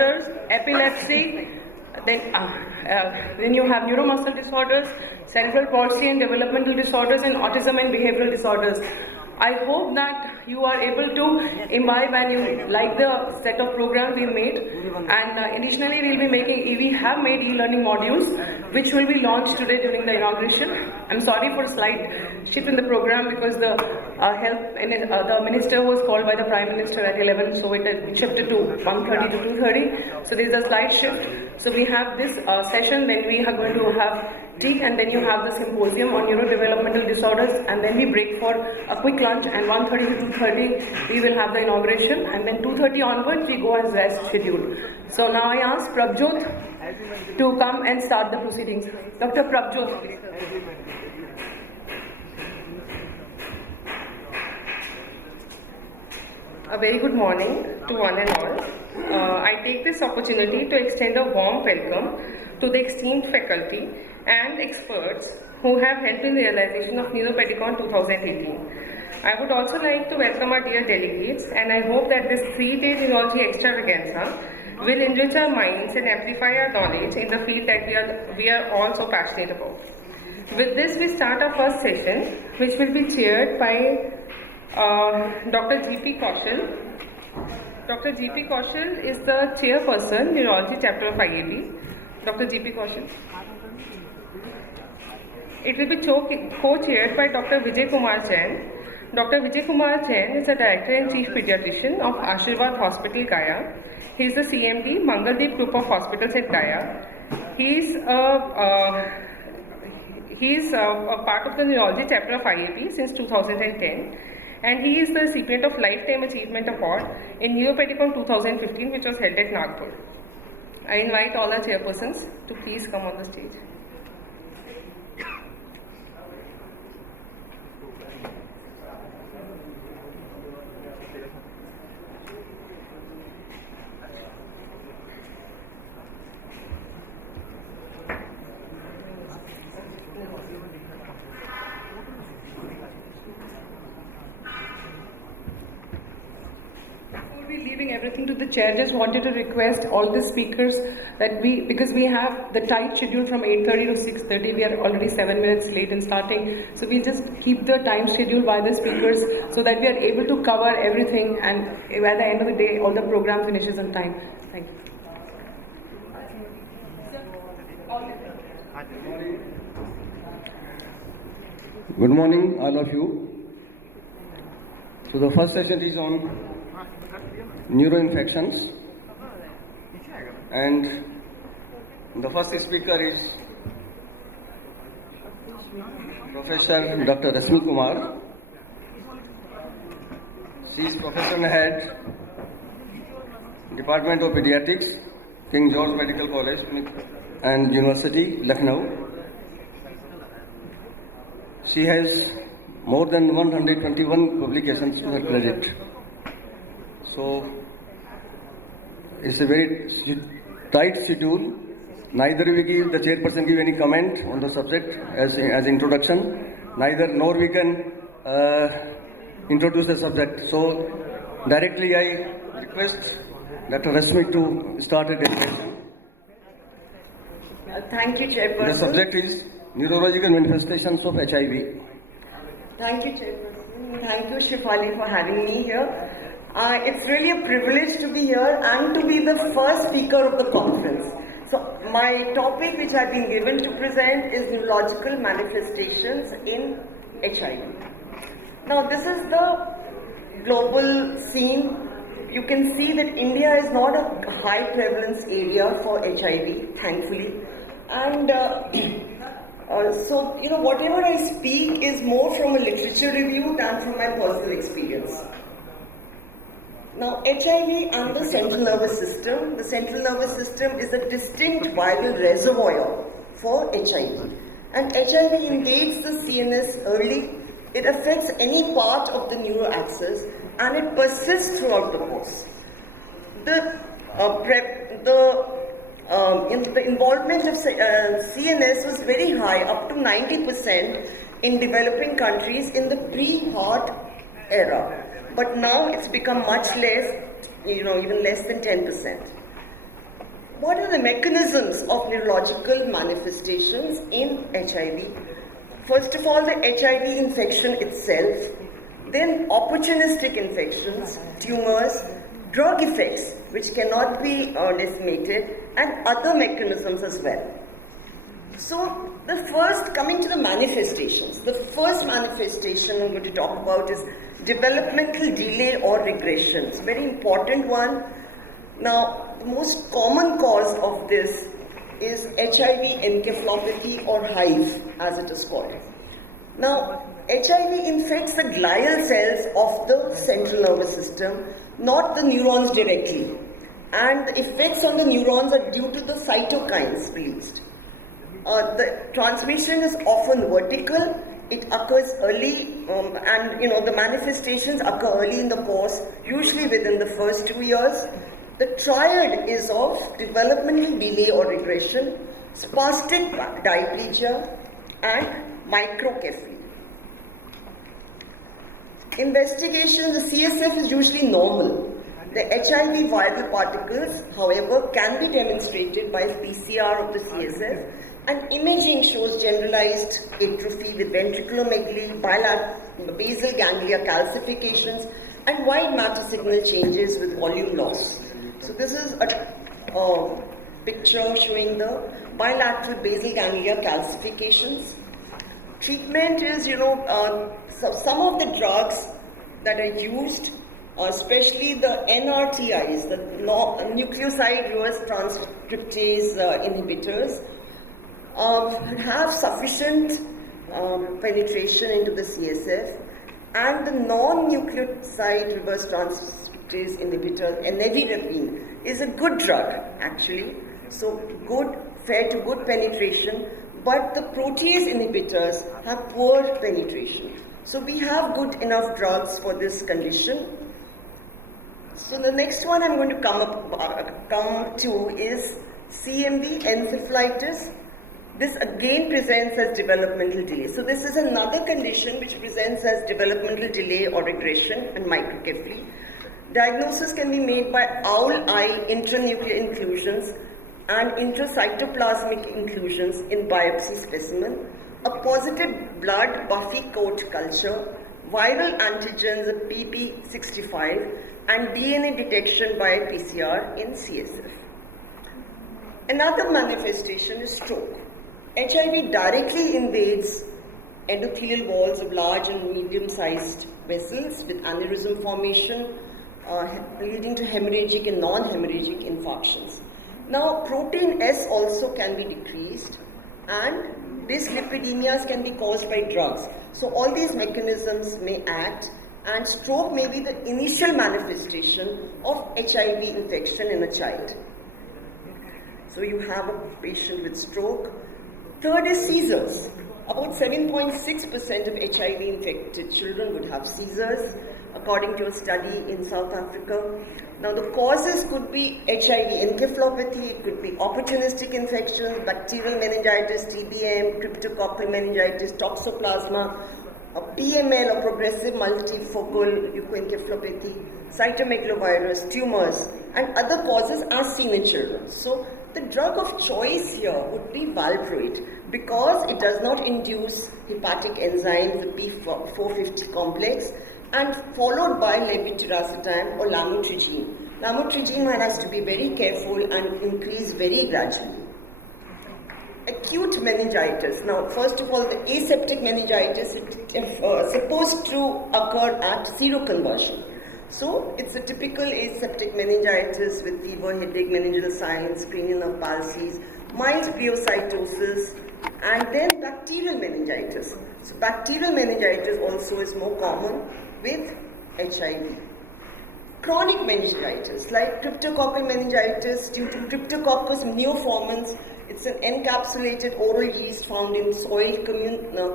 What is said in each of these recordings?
disorders, epilepsy, then you have neuromuscular disorders, cerebral palsy and developmental disorders, and autism and behavioral disorders. I hope that you are able to imbibe and you like the set of programs we made. And additionally, we have made e-learning modules which will be launched today during the inauguration. I'm sorry for a slight shift in the program because the the minister was called by the Prime Minister at 11, so it had shifted to 1:30 to 2:30. So there is a slight shift. So we have this session, then we are going to have tea, and then you have the symposium on neurodevelopmental disorders, and then we break for a quick lunch, and 1:30 to 2:30 we will have the inauguration, and then 2:30 onwards we go as rest schedule. So now I ask Prabjot to come and start the proceedings. Dr. Prabjot, please. A very good morning to one and all. I take this opportunity to extend a warm welcome to the esteemed faculty and experts who have helped in the realization of Neuropedicon 2018. I would also like to welcome our dear delegates, and I hope that this 3-day neurology extravaganza will enrich our minds and amplify our knowledge in the field that we are all so passionate about. With this, we start our first session, which will be chaired by Dr. G.P. Kaushal. Dr. G.P. Kaushal is the chairperson, Neurology Chapter of IAB. Dr. G.P. Kaushal. It will be co-chaired by Dr. Vijay Kumar Jain. Dr. Vijay Kumar Jain is the Director and Chief Pediatrician of Ashirwad Hospital, Gaya. He is the CMD, Mangaldeep Group of Hospitals at Gaya. He is a part of the Neurology Chapter of IAB since 2010. And he is the recipient of Lifetime Achievement Award in Neuropedicon 2015, which was held at Nagpur. I invite all our chairpersons to please come on the stage. Everything to the chair, just wanted to request all the speakers that because we have the tight schedule from 8:30 to 6:30, we are already 7 minutes late in starting, so we'll just keep the time schedule by the speakers so that we are able to cover everything, and at the end of the day all the program finishes on time. Thank you. Good morning, all of you. So the first session is on neuroinfections, and the first speaker is Professor Dr. Rasmi Kumar. She is Professor Head, Department of Pediatrics, King George Medical College and University, Lucknow. She has more than 121 publications to her credit. So it's a very tight schedule. Neither we give, the chairperson give any comment on the subject as introduction, nor we can introduce the subject. So directly I request Dr. Rasmi to start a discussion. Thank you, Chairperson. The subject is neurological manifestations of HIV. Thank you, Chairperson. Thank you, Shifali, for having me here. It's really a privilege to be here and to be the first speaker of the conference. So my topic which I've been given to present is neurological manifestations in HIV. Now this is the global scene. You can see that India is not a high prevalence area for HIV, thankfully. And so, whatever I speak is more from a literature review than from my personal experience. Now, HIV and the central nervous system. The central nervous system is a distinct viral reservoir for HIV. And HIV invades the CNS early. It affects any part of the neuroaxis and it persists throughout the course. The involvement of CNS was very high, up to 90% in developing countries in the pre-HART era. But now it's become much less, even less than 10%. what are the mechanisms of neurological manifestations in HIV? First of all, the HIV infection itself, then opportunistic infections, tumors, drug effects which cannot be decimated, and other mechanisms as well. So, coming to the manifestations, the first manifestation I'm going to talk about is developmental delay or regression. It's a very important one. Now, the most common cause of this is HIV encephalopathy or HIV, as it is called. Now, HIV infects the glial cells of the central nervous system, not the neurons directly. And the effects on the neurons are due to the cytokines released. The transmission is often vertical. It occurs early, and the manifestations occur early in the course, usually within the first 2 years. The triad is of developmental delay or regression, spastic diplegia, and microcephaly. Investigation, the CSF is usually normal. The HIV viral particles, however, can be demonstrated by PCR of the CSF, and imaging shows generalized atrophy with ventriculomegaly, basal ganglia calcifications, and white matter signal changes with volume loss. So this is a picture showing the bilateral basal ganglia calcifications. Treatment is, so some of the drugs that are used, especially the NRTIs, the nucleoside reverse transcriptase inhibitors, have sufficient penetration into the CSF, and the non-nucleoside reverse transcriptase inhibitor, nevirapine, is a good drug actually. So fair to good penetration, but the protease inhibitors have poor penetration. So we have good enough drugs for this condition. So the next one I'm going to come to is CMV, encephalitis. This again presents as developmental delay. So this is another condition which presents as developmental delay or regression and microcephaly. Diagnosis can be made by owl eye intranuclear inclusions and intracytoplasmic inclusions in biopsy specimen, a positive blood buffy coat culture, viral antigens of PP65, and DNA detection by PCR in CSF. Another manifestation is stroke. HIV directly invades endothelial walls of large and medium-sized vessels with aneurysm formation, leading to hemorrhagic and non-hemorrhagic infarctions. Now, protein S also can be decreased, and dyslipidemias can be caused by drugs. So all these mechanisms may act, and stroke may be the initial manifestation of HIV infection in a child. So you have a patient with stroke. Third is seizures. About 7.6% of HIV infected children would have seizures, according to a study in South Africa. Now the causes could be HIV encephalopathy, it could be opportunistic infections, bacterial meningitis, TBM, cryptococcal meningitis, toxoplasma, PML or progressive multifocal leukoencephalopathy, cytomegalovirus, tumors, and other causes are seen in children. So the drug of choice here would be valproate because it does not induce hepatic enzymes, the P450 complex, and followed by levetiracetam or lamotrigine. Lamotrigine one has to be very careful and increase very gradually. Acute meningitis. Now, first of all, the aseptic meningitis is supposed to occur at seroconversion. So, it's a typical aseptic meningitis with fever, headache, meningeal signs, cranial nerve palsies, mild pleocytosis, and then bacterial meningitis. So, bacterial meningitis also is more common with HIV. Chronic meningitis, like cryptococcal meningitis, due to Cryptococcus neoformans, it's an encapsulated oral yeast found in soil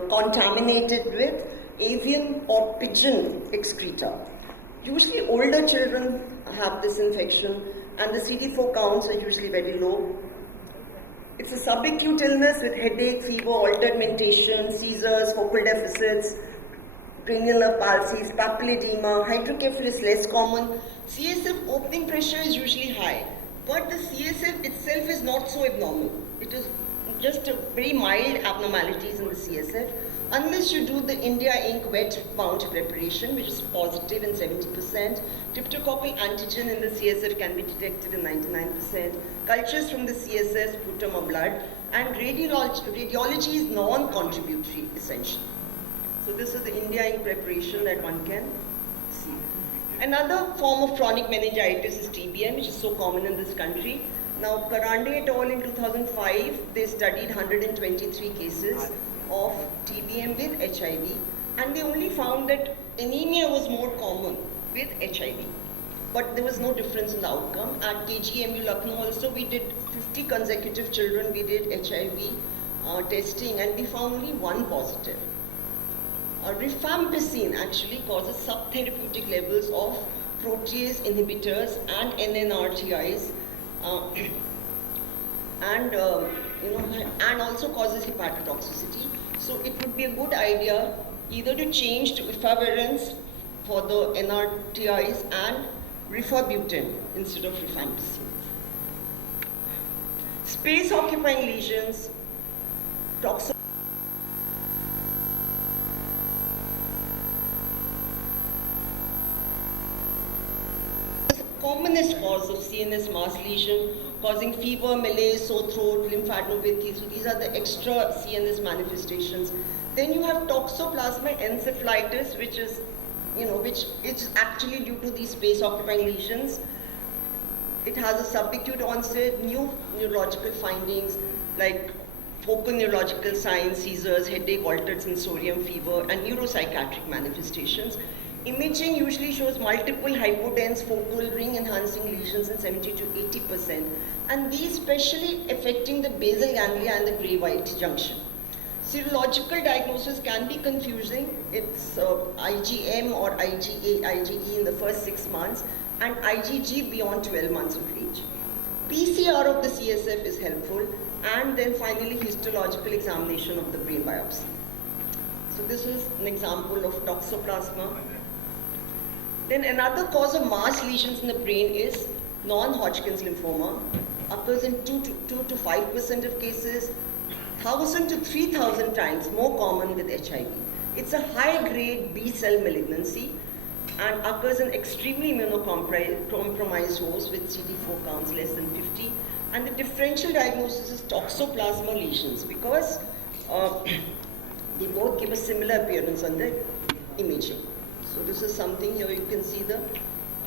contaminated with avian or pigeon excreta. Usually older children have this infection and the CD4 counts are usually very low. It's a subacute illness with headache, fever, altered mentation, seizures, focal deficits, cranial nerve palsies, papilledema. Hydrocephalus is less common. CSF opening pressure is usually high. but the CSF itself is not so abnormal. It is just a very mild abnormalities in the CSF, unless you do the India Inc. wet mount preparation, which is positive in 70%. Cryptococcal antigen in the CSF can be detected in 99%. Cultures from the CSF, sputum or blood, and radiology is non-contributory, essentially. So this is the India Inc. preparation that one can see. Another form of chronic meningitis is TBM, which is so common in this country. Now, Karande et al. In 2005, they studied 123 cases of TBM with HIV, and they only found that anemia was more common with HIV. But there was no difference in the outcome. At KGMU Lucknow also, we did 50 consecutive children, we did HIV testing, and we found only one positive. Rifampicin actually causes subtherapeutic levels of protease inhibitors and NNRTIs, and also causes hepatotoxicity. So it would be a good idea either to change to efavirenz for the NRTIs and rifabutin instead of rifampicin. Space occupying lesions, commonest cause of CNS mass lesion, causing fever, malaise, sore throat, lymphadenopathy. So these are the extra CNS manifestations. Then you have toxoplasma encephalitis, which is actually due to these space-occupying lesions. It has a subacute onset, new neurological findings like focal neurological signs, seizures, headache, altered sensorium, fever, and neuropsychiatric manifestations. Imaging usually shows multiple hypodense focal ring enhancing lesions in 70 to 80%, and these especially affecting the basal ganglia and the gray-white junction. Serological diagnosis can be confusing. It's IgM or IgE in the first 6 months, and IgG beyond 12 months of age. PCR of the CSF is helpful, and then finally histological examination of the brain biopsy. So this is an example of toxoplasma. Then another cause of mass lesions in the brain is non-Hodgkin's lymphoma. Occurs in 2 to 5% of cases, 1,000 to 3,000 times more common with HIV. It's a high-grade B-cell malignancy and occurs in extremely immunocompromised hosts with CD4 counts less than 50. And the differential diagnosis is toxoplasma lesions because they both give a similar appearance on the imaging. So this is something here you can see the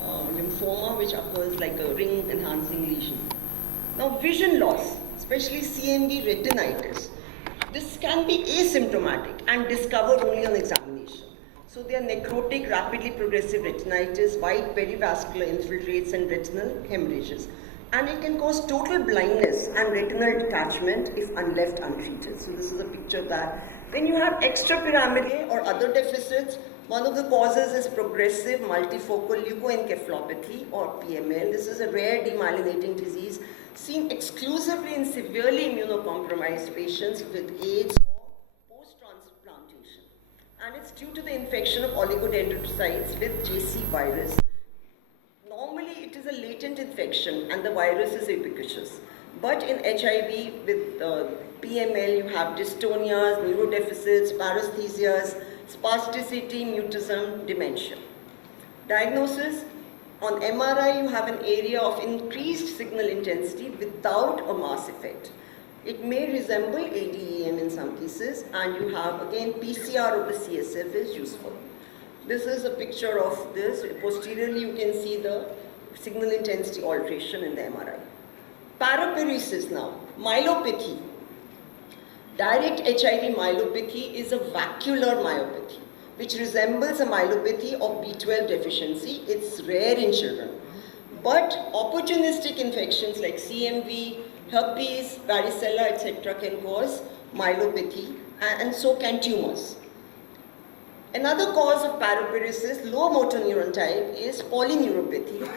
lymphoma which occurs like a ring enhancing lesion. Now vision loss, especially CMV retinitis, this can be asymptomatic and discovered only on examination. So they are necrotic, rapidly progressive retinitis, white perivascular infiltrates and retinal hemorrhages. And it can cause total blindness and retinal detachment if left untreated. So this is a picture of that. When you have extrapyramidal or other deficits, one of the causes is progressive multifocal leukoencephalopathy or PML. This is a rare demyelinating disease seen exclusively in severely immunocompromised patients with AIDS or post-transplantation. And it's due to the infection of oligodendrocytes with JC virus. Normally, it is a latent infection and the virus is ubiquitous. But in HIV with PML, you have dystonias, neurodeficits, paresthesias, spasticity, mutism, dementia. Diagnosis: on MRI, you have an area of increased signal intensity without a mass effect. It may resemble ADEM in some cases, and you have, again, PCR of the CSF is useful. This is a picture of this. Posteriorly, you can see the signal intensity alteration in the MRI. Paraparesis now, myelopathy. Direct HIV myelopathy is a vacuolar myopathy, which resembles a myelopathy of B12 deficiency. It's rare in children. But opportunistic infections like CMV, herpes, varicella, etc. can cause myelopathy, and so can tumors. Another cause of paraparesis, low motor neuron type, is polyneuropathy.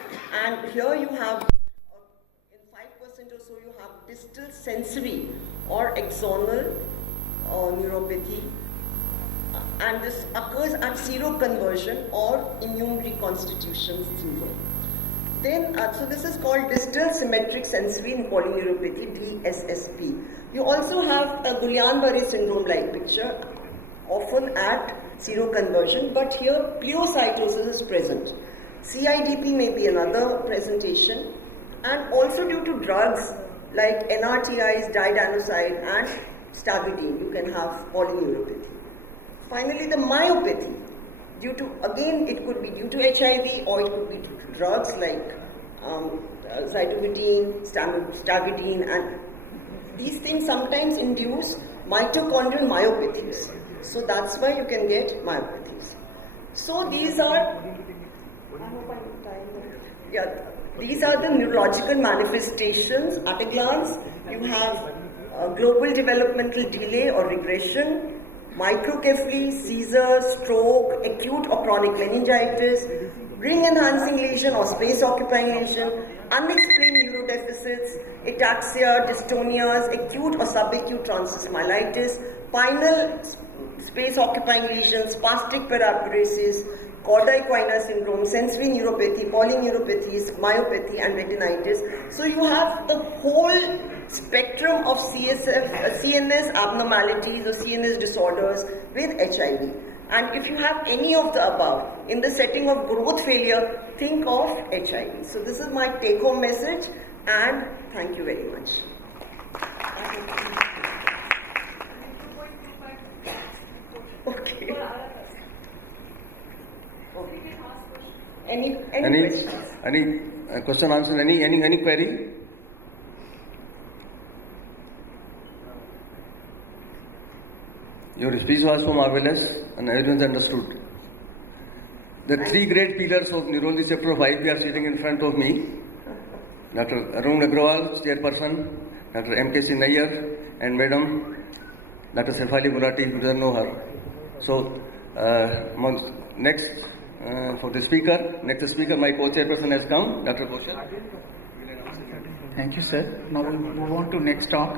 And here you have, in 5% or so, you have distal sensory or axonal neuropathy. And this occurs at seroconversion or immune reconstitution syndrome. Then, so this is called distal symmetric sensory polyneuropathy, DSSP. You also have a Guillain-Barré syndrome-like picture, often at seroconversion, but here pleocytosis is present. CIDP may be another presentation, and also due to drugs like NRTIs, didanoside, and stavudine, you can have polyneuropathy. Finally, the myopathy. Due to, again, it could be due to HIV or it could be due to drugs like zidovudine, stavudine, and these things sometimes induce mitochondrial myopathies. So that's why you can get myopathies. So these are, these are the neurological manifestations. At a glance, you have global developmental delay or regression, microcephaly, seizure, stroke, acute or chronic meningitis, ring enhancing lesion or space occupying lesion, unexplained neurodeficits, ataxia, dystonias, acute or subacute transverse myelitis, spinal space occupying lesions, spastic paraparesis, Corda-Equina syndrome, sensory neuropathy, polyneuropathies, myopathy, and retinitis. So you have the whole spectrum of CNS abnormalities or CNS disorders with HIV. And if you have any of the above, in the setting of growth failure, think of HIV. So this is my take-home message, and thank you very much. Okay. Any questions? Any question answer? Any query? Your speech was so marvelous and everyone's understood. The three great pillars of neurology chapter 5 are sitting in front of me. Dr. Arun Agrawal, chairperson, Dr. M.K. Nayyar, and Madam Dr. Shefali Gulati, you don't know her. So, next for the speaker, my co-chairperson has come, Dr. Kaushal. Thank you, sir. Now we move on to next talk.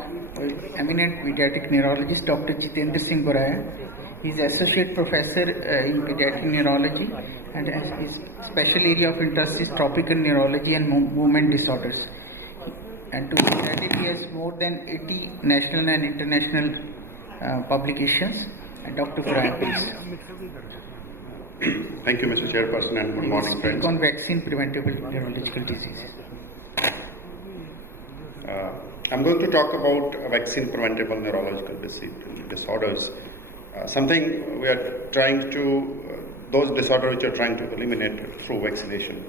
Eminent pediatric neurologist Dr. Jitendra Singh Goraya. He is associate professor in pediatric neurology, and his special area of interest is tropical neurology and movement disorders. And to his credit, he has more than 80 national and international publications. And Dr. Goraya, please. Thank you, Mr. Chairperson, and good morning, friends. Speak on vaccine preventable neurological diseases. I'm going to talk about vaccine preventable neurological disorders. Something we are trying to, those disorders which are trying to eliminate through vaccination.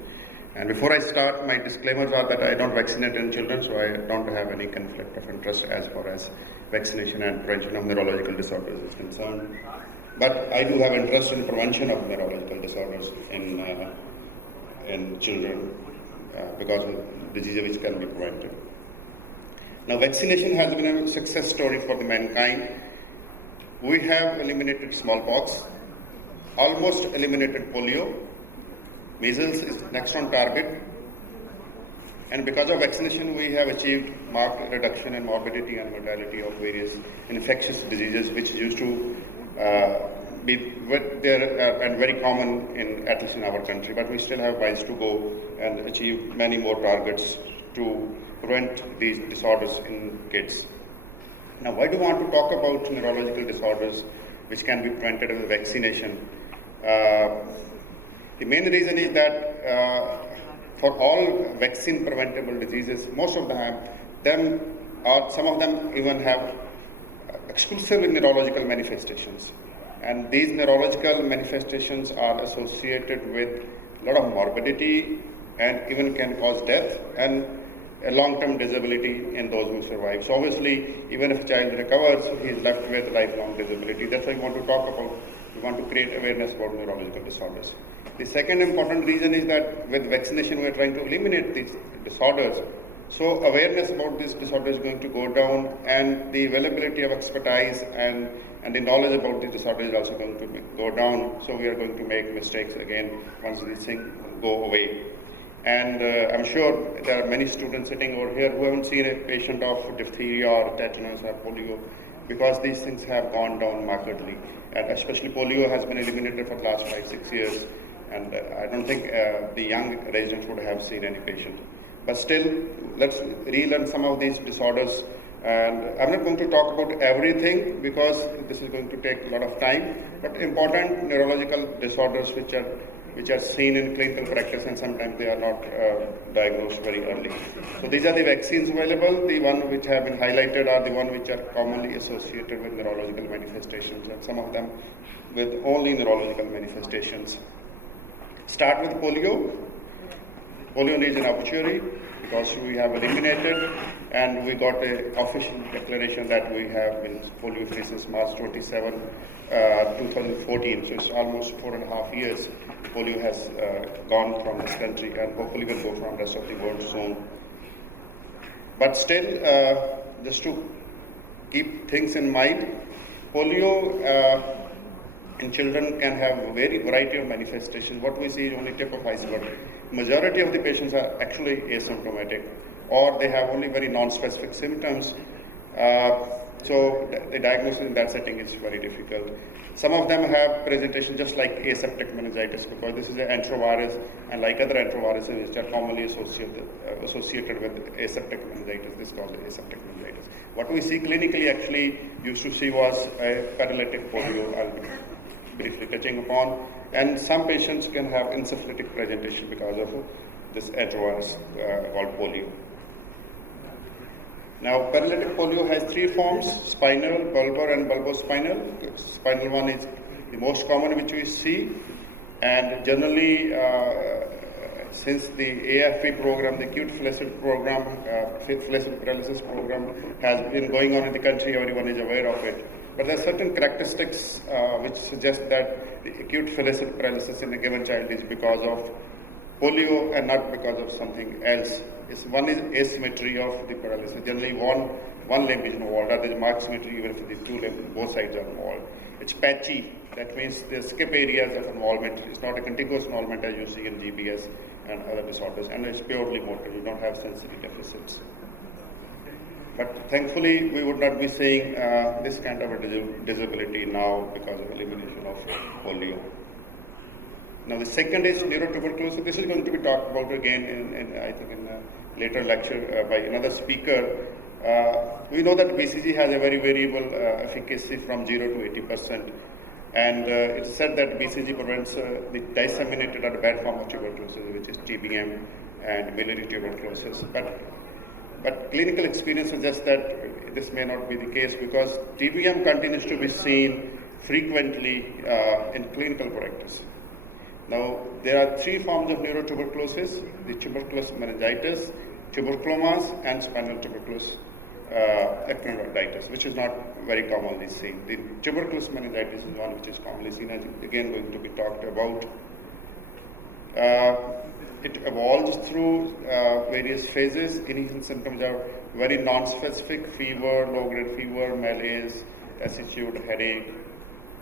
And before I start, my disclaimers are that I don't vaccinate in children, so I don't have any conflict of interest as far as vaccination and prevention of neurological disorders is concerned. But I do have interest in prevention of neurological disorders in children because of diseases which can be prevented. Now, vaccination has been a success story for the mankind. We have eliminated smallpox, almost eliminated polio, measles is next on target, and because of vaccination we have achieved marked reduction in morbidity and mortality of various infectious diseases which used to be there and very common at least in our country, but we still have ways to go and achieve many more targets to prevent these disorders in kids. Now, why do I want to talk about neurological disorders which can be prevented with vaccination? The main reason is that for all vaccine preventable diseases, most of them or some of them even have exclusive neurological manifestations. And these neurological manifestations are associated with a lot of morbidity and even can cause death and a long-term disability in those who survive. So obviously, even if a child recovers, he is left with lifelong disability. That's why we want to talk about, we want to create awareness about neurological disorders. The second important reason is that with vaccination, we are trying to eliminate these disorders. So awareness about this disorder is going to go down, and the availability of expertise and the knowledge about the disorder is also going to go down. So we are going to make mistakes again once these things go away. And I'm sure there are many students sitting over here who haven't seen a patient of diphtheria or tetanus or polio, because these things have gone down markedly. And especially polio has been eliminated for the last 5-6 years. and I don't think the young residents would have seen any patient. But still, let's relearn some of these disorders. And I'm not going to talk about everything because this is going to take a lot of time, but important neurological disorders which are seen in clinical practice, and sometimes they are not diagnosed very early. So these are the vaccines available. The one which have been highlighted are the one which are commonly associated with neurological manifestations, and some of them with only neurological manifestations. Start with polio. Polio is an obituary because we have eliminated, and we got an official declaration that we have been polio free since March 27, 2014. So it's almost 4.5 years polio has gone from this country, and hopefully will go from the rest of the world soon. But still, just to keep things in mind, polio in children can have a variety of manifestations. What we see is only tip of iceberg. Majority of the patients are actually asymptomatic, or they have only very non-specific symptoms. So the diagnosis in that setting is very difficult. Some of them have presentation just like aseptic meningitis, because this is an enterovirus, and like other enteroviruses which are commonly associated with aseptic meningitis, this is called aseptic meningitis. What we see clinically actually used to see was a paralytic polio, I'll be briefly touching upon, and some patients can have encephalitic presentation because of this enterovirus called polio. Now, paralytic polio has 3 forms: spinal, bulbar, and bulbospinal. Spinal one is the most common which we see, and generally, since the AFP program, the acute flaccid program, flaccid paralysis program has been going on in the country, everyone is aware of it. But there are certain characteristics which suggest that the acute flaccid paralysis in a given child is because of polio and not because of something else. One is asymmetry of the paralysis. Generally, one limb is involved, or there is marked symmetry even if the 2 limbs, both sides are involved. It's patchy. That means the skip areas of involvement. It's not a contiguous involvement as you see in GBS and other disorders, and it's purely motor. You don't have sensory deficits. But thankfully, we would not be seeing this kind of a disability now because of elimination of polio. Now, the second is neurotuberculosis. This is going to be talked about again I think in a later lecture by another speaker. We know that BCG has a very variable efficacy from 0 to 80%. And it's said that BCG prevents the disseminated or bad form of tuberculosis, which is TBM and biliary tuberculosis. But clinical experience suggests that this may not be the case, because TBM continues to be seen frequently in clinical practice. Now, there are 3 forms of neurotuberculosis: the tuberculous meningitis, tuberculomas, and spinal tuberculosis ectodermatitis, which is not very commonly seen. The tuberculous meningitis is one which is commonly seen, and again going to be talked about. It evolves through various phases. Initial symptoms are very non-specific: fever, low-grade fever, malaise, lassitude, headache,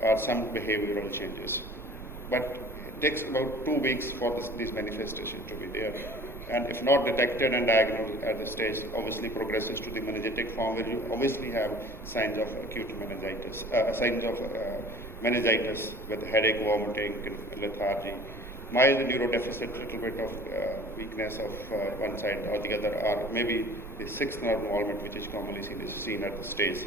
or some behavioral changes. But it takes about 2 weeks for these manifestations to be there. And if not detected and diagnosed at the stage, obviously progresses to the meningitic form, where you obviously have signs of acute meningitis, meningitis with headache, vomiting, lethargy, mild neurodeficit, little bit of weakness of one side or the other, or maybe the 6th nerve involvement, which is commonly seen at the stage.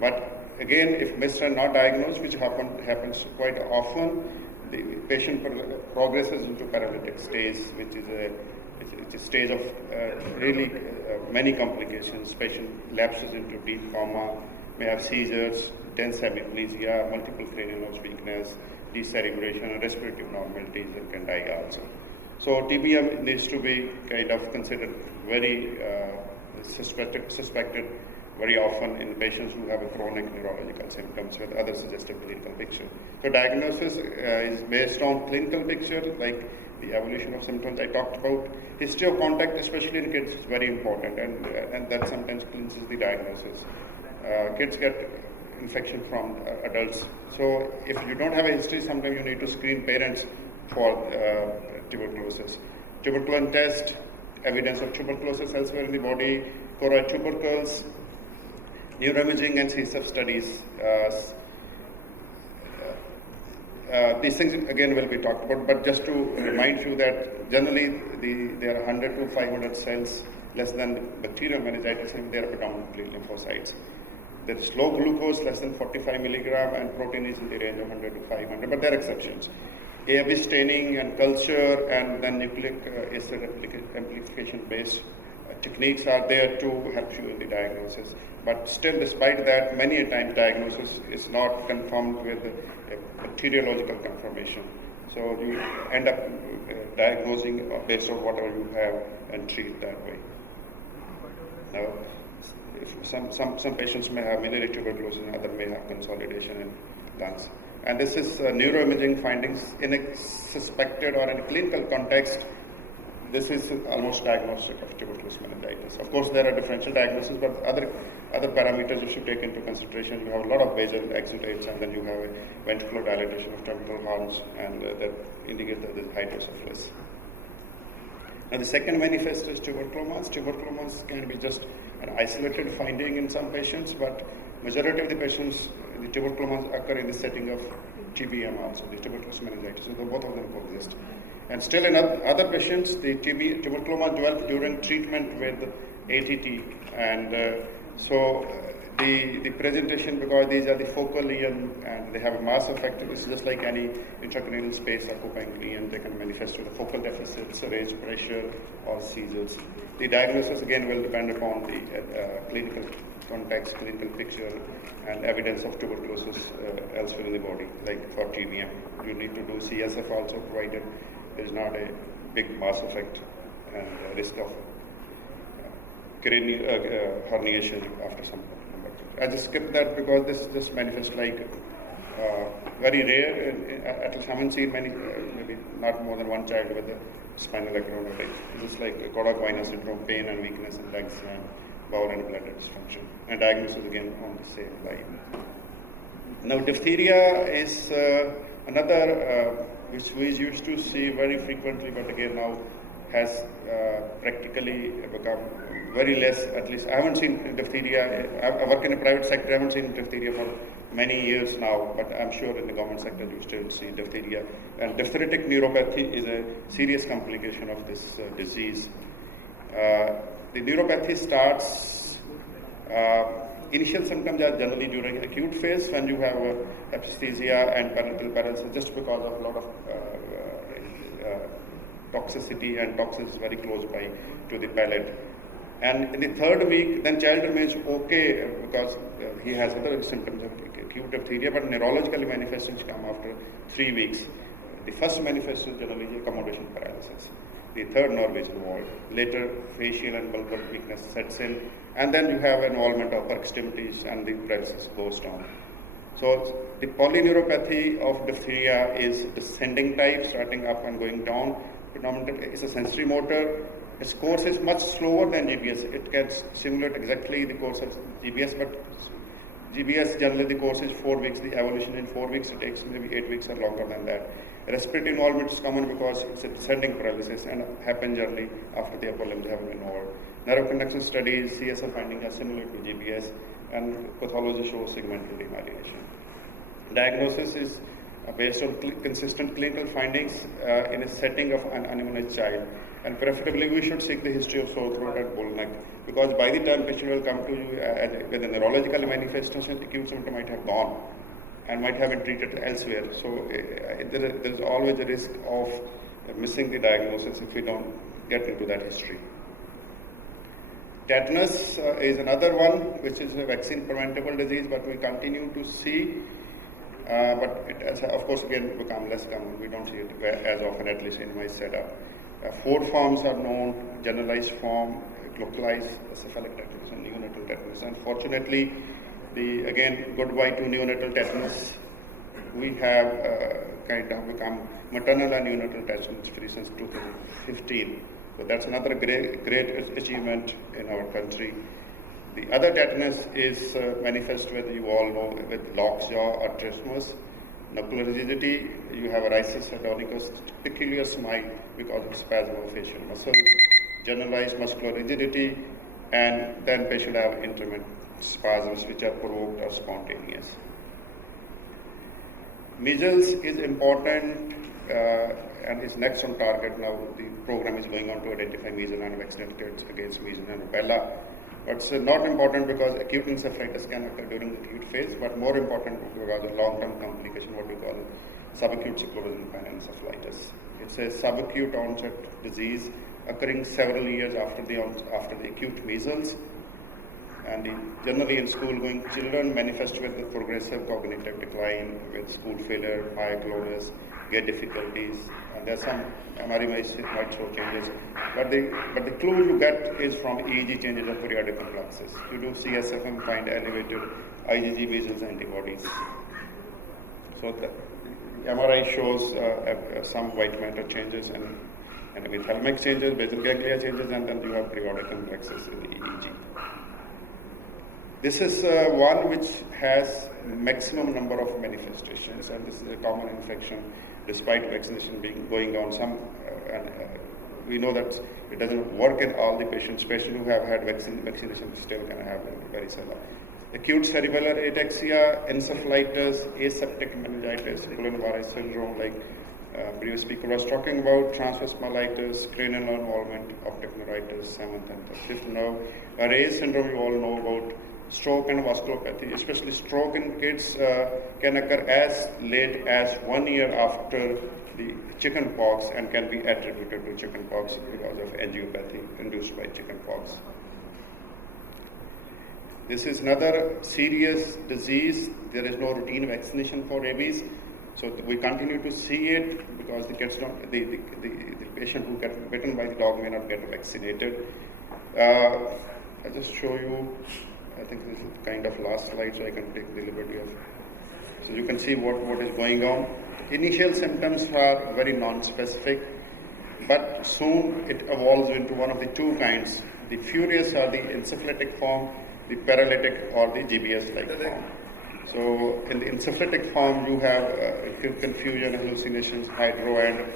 But again, if missed and not diagnosed, which happens quite often, the patient progresses into paralytic stage, which is a stage of really many complications. Patient lapses into deep coma, may have seizures, dense hemiplegia, multiple cranial nerve weakness, decerebration, respiratory abnormalities, and can die also. So TBM needs to be kind of considered very suspected very often in patients who have a chronic neurological symptoms with other suggestive clinical picture. So diagnosis is based on clinical picture, like the evolution of symptoms I talked about. History of contact, especially in kids, is very important, and that sometimes clinches the diagnosis. Kids get infection from adults. So if you don't have a history, sometimes you need to screen parents for tuberculosis. Tuberculin test, evidence of tuberculosis elsewhere in the body, choroid tubercles, neuroimaging and CSF studies, these things again will be talked about, but just to remind you that generally there are 100 to 500 cells less than bacterial meningitis, and they are predominantly lymphocytes. There is low glucose, less than 45 milligram, and protein is in the range of 100 to 500, but there are exceptions. AFB staining and culture and then nucleic acid amplification based techniques are there to help you in the diagnosis. But still, despite that, many a times diagnosis is not confirmed with a bacteriological confirmation. So you end up diagnosing based on whatever you have and treat that way. Now, if some patients may have miliary tuberculosis and others may have consolidation in lungs. And this is neuroimaging findings in a suspected or in a clinical context. This is almost diagnostic of tuberculosis meningitis. Of course, there are differential diagnoses, but other parameters you should take into consideration. You have a lot of basal exudates, and then you have a ventricular dilatation of temporal horns, and that indicates that there is hydrocephalus. Now, the second manifest is tuberculomas. Tuberculomas can be just an isolated finding in some patients, but majority of the patients, the tuberculomas occur in the setting of TBM also, the tuberculosis meningitis, so both of them coexist. And still in other patients, the tuberculoma develop during treatment with ATT, and so the presentation, because these are the focal lesion and they have a mass effect, it's just like any intracranial space apoganglion, they can manifest with a focal deficits, raised pressure, or seizures. The diagnosis again will depend upon the clinical context, clinical picture, and evidence of tuberculosis elsewhere in the body, like for TBM. You need to do CSF also, provided there is not a big mass effect and risk of cranial herniation after some time. I just skipped that because this manifests like very rare. At least I haven't seen many, maybe not more than one child with a spinal echinodermatitis. This is like Cordova syndrome, pain and weakness in legs and bowel and bladder dysfunction. And diagnosis again on the same line. Now, diphtheria is another which we used to see very frequently, but again now has practically become very less. At least I haven't seen diphtheria. I work in a private sector. I haven't seen diphtheria for many years now, but I'm sure in the government sector you still see diphtheria. And diphtheritic neuropathy is a serious complication of this disease. The neuropathy starts. Initial symptoms are generally during acute phase when you have anesthesia and parenteral paralysis, just because of a lot of toxicity, and toxins very close by to the palate. And in the third week, then child remains okay because he has other symptoms of acute diphtheria, but neurologically manifestations come after 3 weeks. The first manifestation generally is accommodation paralysis. The third nerve is involved. Later, facial and bulbar weakness sets in, and then you have involvement of extremities and the paralysis goes down. So the polyneuropathy of diphtheria is descending type, starting up and going down. Predominantly, it's a sensory motor. Its course is much slower than GBS. It can simulate exactly the course of GBS, but GBS generally the course is 4 weeks. The evolution in 4 weeks, it takes maybe 8 weeks or longer than that. Respiratory involvement is common because it's a descending paralysis and happens generally after the upper limbs have been involved. Nerve conduction studies, CSF findings are similar to GBS, and pathology shows segmental demyelination. Diagnosis is based on consistent clinical findings in a setting of an unimmunized child. And preferably, we should seek the history of sore throat and bull neck, because by the time patient will come to you with a neurological manifestation, acute symptom might have gone and might have been treated elsewhere. So there is always a risk of missing the diagnosis if we don't get into that history. Tetanus is another one, which is a vaccine preventable disease, but we continue to see. But it has, of course, again become less common. We don't see it as often, at least in my setup. 4 forms are known: generalized form, localized cephalic tetanus, and neonatal tetanus. Unfortunately, again, goodbye to neonatal tetanus. We have kind of become maternal and neonatal tetanus free since 2015. So that's another great achievement in our country. The other tetanus is manifest with, you all know, with lockjaw or trismus. Knuckle rigidity, you have a rhizus hedonicus, peculiar smile because of spasm of facial muscles, generalized muscular rigidity, and then patient have intermittent spasms which are provoked or spontaneous. Measles is important and is next on target now. The program is going on to identify measles and vaccinate kids against measles and rubella. But it's not important because acute encephalitis can occur during the acute phase, but more important because of long-term complication, what we call subacute sclerosing encephalitis. It's a subacute onset disease occurring several years after the acute measles. And generally in school-going children manifest with the progressive cognitive decline, with school failure, myoclonus, gait difficulties, and there are some MRI might show changes. But the clue you get is from EEG changes of periodic complexes. You do CSF and find elevated IgG measles antibodies. So the MRI shows some white matter changes and thalamic changes, basal ganglia changes, and then you have periodic complexes in the EEG. This is one which has maximum number of manifestations, and this is a common infection despite vaccination going on. We know that it doesn't work in all the patients. Patients who have had vaccination still can have very similar. Acute cerebellar ataxia, encephalitis, aseptic meningitis, Guillain-Barré syndrome, like previous speaker was talking about, transverse myelitis, cranial nerve involvement, optic neuritis, seventh and fifth nerve. Ray's syndrome you all know about. Stroke and vasculopathy, especially stroke in kids can occur as late as 1 year after the chicken pox and can be attributed to chicken pox because of angiopathy induced by chicken pox. This is another serious disease. There is no routine vaccination for rabies, so we continue to see it because the patient who gets bitten by the dog may not get vaccinated. I'll just show you. I think this is kind of last slide, so I can take the liberty of. So you can see what is going on. Initial symptoms are very non-specific, but soon it evolves into one of the two kinds. The furious or the encephalitic form, the paralytic or the GBS-like form. So in the encephalitic form, you have confusion, hallucinations, hydro and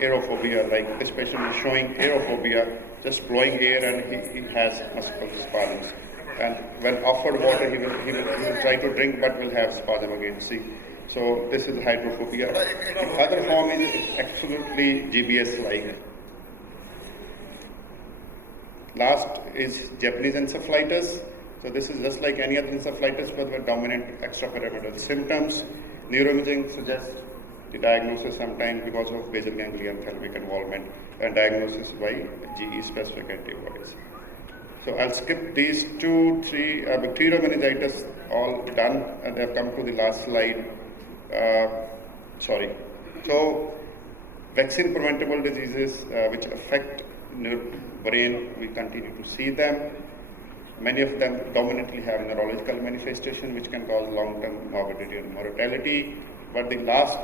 aerophobia. Like this patient is showing aerophobia, just blowing air, and he has muscle spasms. And when offered water, he will try to drink but will have spasm again. See, so this is hydrophobia. The other form is absolutely GBS-like. Last is Japanese encephalitis. So this is just like any other encephalitis but with dominant extrapyramidal symptoms. Neuroimaging suggests the diagnosis sometimes because of basal ganglia and thalamic involvement, and diagnosis by GE-specific antibodies. So I'll skip these three. Bacterial meningitis all done, and I've come to the last slide. So vaccine preventable diseases which affect brain, we continue to see them. Many of them dominantly have neurological manifestation which can cause long-term morbidity and mortality. But the last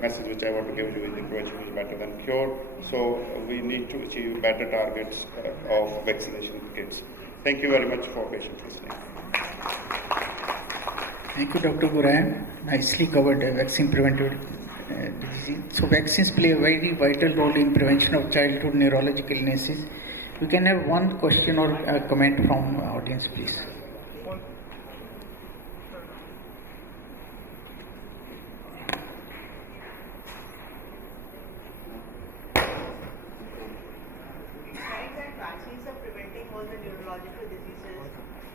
message which I want to give you is the prevention is better than cure. So we need to achieve better targets of vaccination in kids. Thank you very much for patient listening. Thank you, Dr. Burayan. Nicely covered vaccine preventive disease. So vaccines play a very vital role in prevention of childhood neurological illnesses. We can have one question or comment from the audience, please. Vaccines are preventing all the neurological diseases,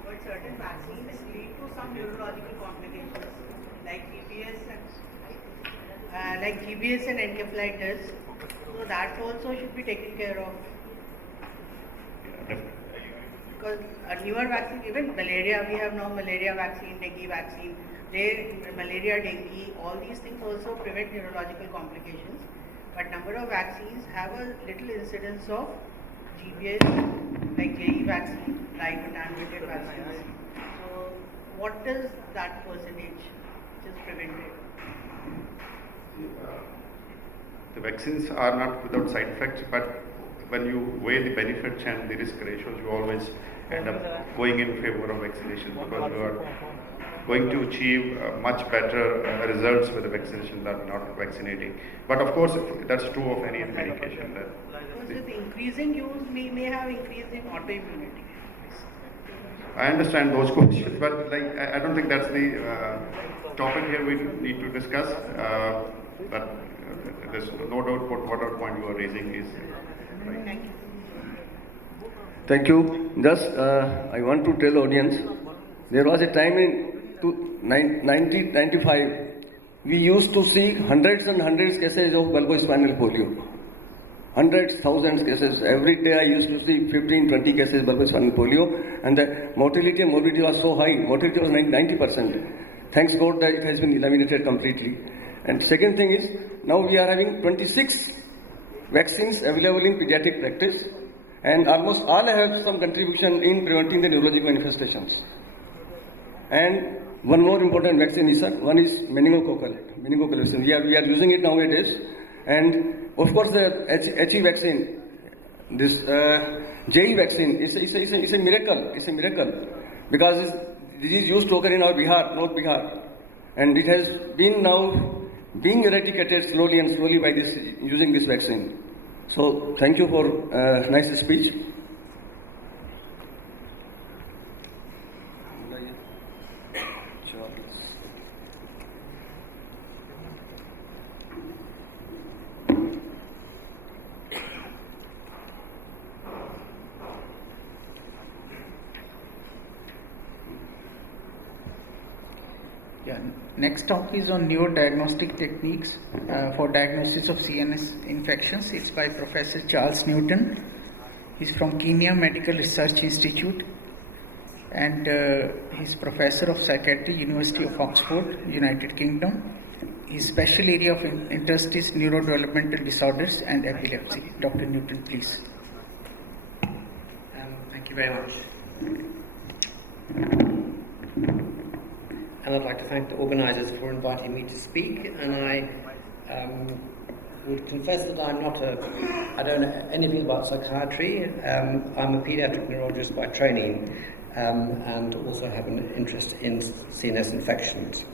but certain vaccines lead to some neurological complications like GBS and encephalitis. So that also should be taken care of. Because a newer vaccine, even malaria, we have now malaria vaccine, dengue vaccine, malaria, dengue, all these things also prevent neurological complications. But number of vaccines have a little incidence of GBS, like JE vaccine, like contaminated vaccines. So what is that percentage which is prevented? The vaccines are not without side effects, but when you weigh the benefits and the risk ratios, you always end up going in favor of vaccination because you are going to achieve much better results with the vaccination than not vaccinating. But of course, that's true of any medication. Because with increasing use, we may have increase in autoimmunity. I understand those questions, but like I don't think that's the topic here we need to discuss. But there's no doubt whatever point you are raising is right. Thank you. Just I want to tell audience, there was a time in 1995 we used to see hundreds and hundreds cases of bulbospinal polio. Hundreds, thousands cases. Every day I used to see 15, 20 cases bulbospinal polio, and the mortality and morbidity was so high. Mortality was 90%. Thanks God that it has been eliminated completely. And second thing is, now we are having 26 vaccines available in pediatric practice, and almost all have some contribution in preventing the neurologic manifestations. And one more important vaccine is, one is meningococcal vaccine. We are using it nowadays, and of course the HE vaccine, this JE vaccine is a miracle. It's a miracle because this disease used to occur in our North Bihar, and it has been now being eradicated slowly by using this vaccine. So thank you for nice speech. Yeah. Next talk is on neurodiagnostic techniques for diagnosis of CNS infections. It's by Professor Charles Newton. He's from Kenya Medical Research Institute, and he's professor of psychiatry, University of Oxford, United Kingdom. His special area of interest is neurodevelopmental disorders and epilepsy. Dr. Newton, please. Thank you very much. And I'd like to thank the organisers for inviting me to speak. And I would confess that I don't know anything about psychiatry. I'm a paediatric neurologist by training, and also have an interest in CNS infections.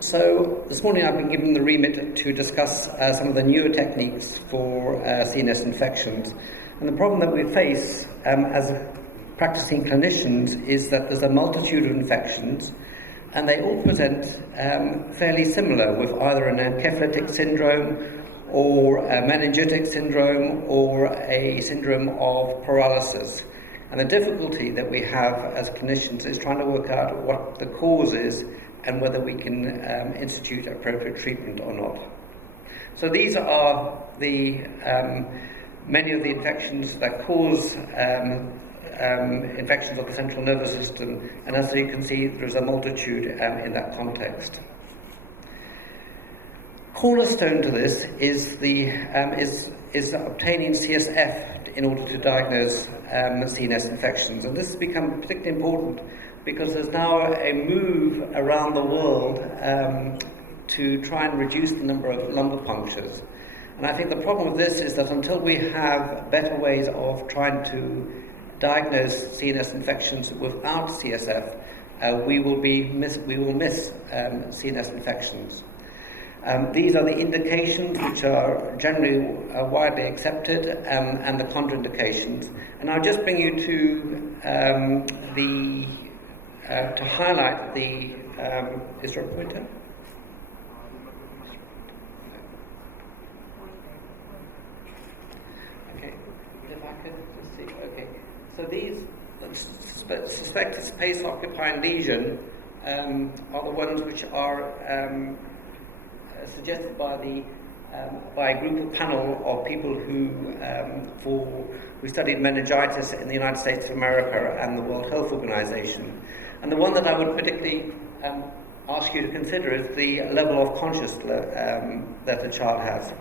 So this morning I've been given the remit to discuss some of the newer techniques for CNS infections. And the problem that we face as practicing clinicians is that there's a multitude of infections, and they all present fairly similar, with either an encephalitic syndrome or a meningitic syndrome or a syndrome of paralysis. And the difficulty that we have as clinicians is trying to work out what the cause is and whether we can institute appropriate treatment or not. So these are the many of the infections that cause infections of the central nervous system, and as you can see, there's a multitude in that context. Cornerstone to this is obtaining CSF in order to diagnose CNS infections, and this has become particularly important because there's now a move around the world to try and reduce the number of lumbar punctures. And I think the problem with this is that until we have better ways of trying to diagnose CNS infections without CSF, we will miss CNS infections. These are the indications which are generally widely accepted, and the contraindications. And I'll just bring you to highlight the is there a pointer? Okay, if I could just see. Okay. So these suspected space-occupying lesion are the ones which are suggested by a group of panel of people who studied meningitis in the United States of America and the World Health Organization. And the one that I would particularly ask you to consider is the level of consciousness that the child has.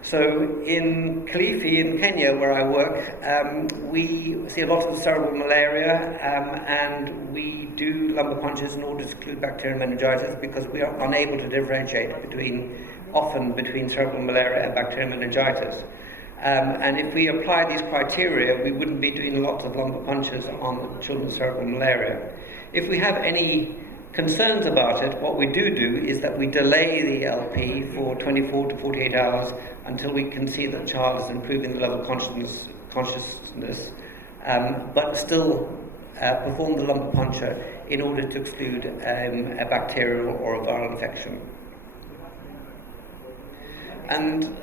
So in Kilifi in Kenya, where I work, we see a lot of cerebral malaria, and we do lumbar punctures in order to exclude bacterial meningitis because we are unable to differentiate often between cerebral malaria and bacterial meningitis. And if we apply these criteria, we wouldn't be doing lots of lumbar punctures on children with cerebral malaria. If we have any concerns about it, what we do is that we delay the LP for 24 to 48 hours until we can see that the child is improving the level of consciousness, but still perform the lumbar puncture in order to exclude a bacterial or a viral infection. And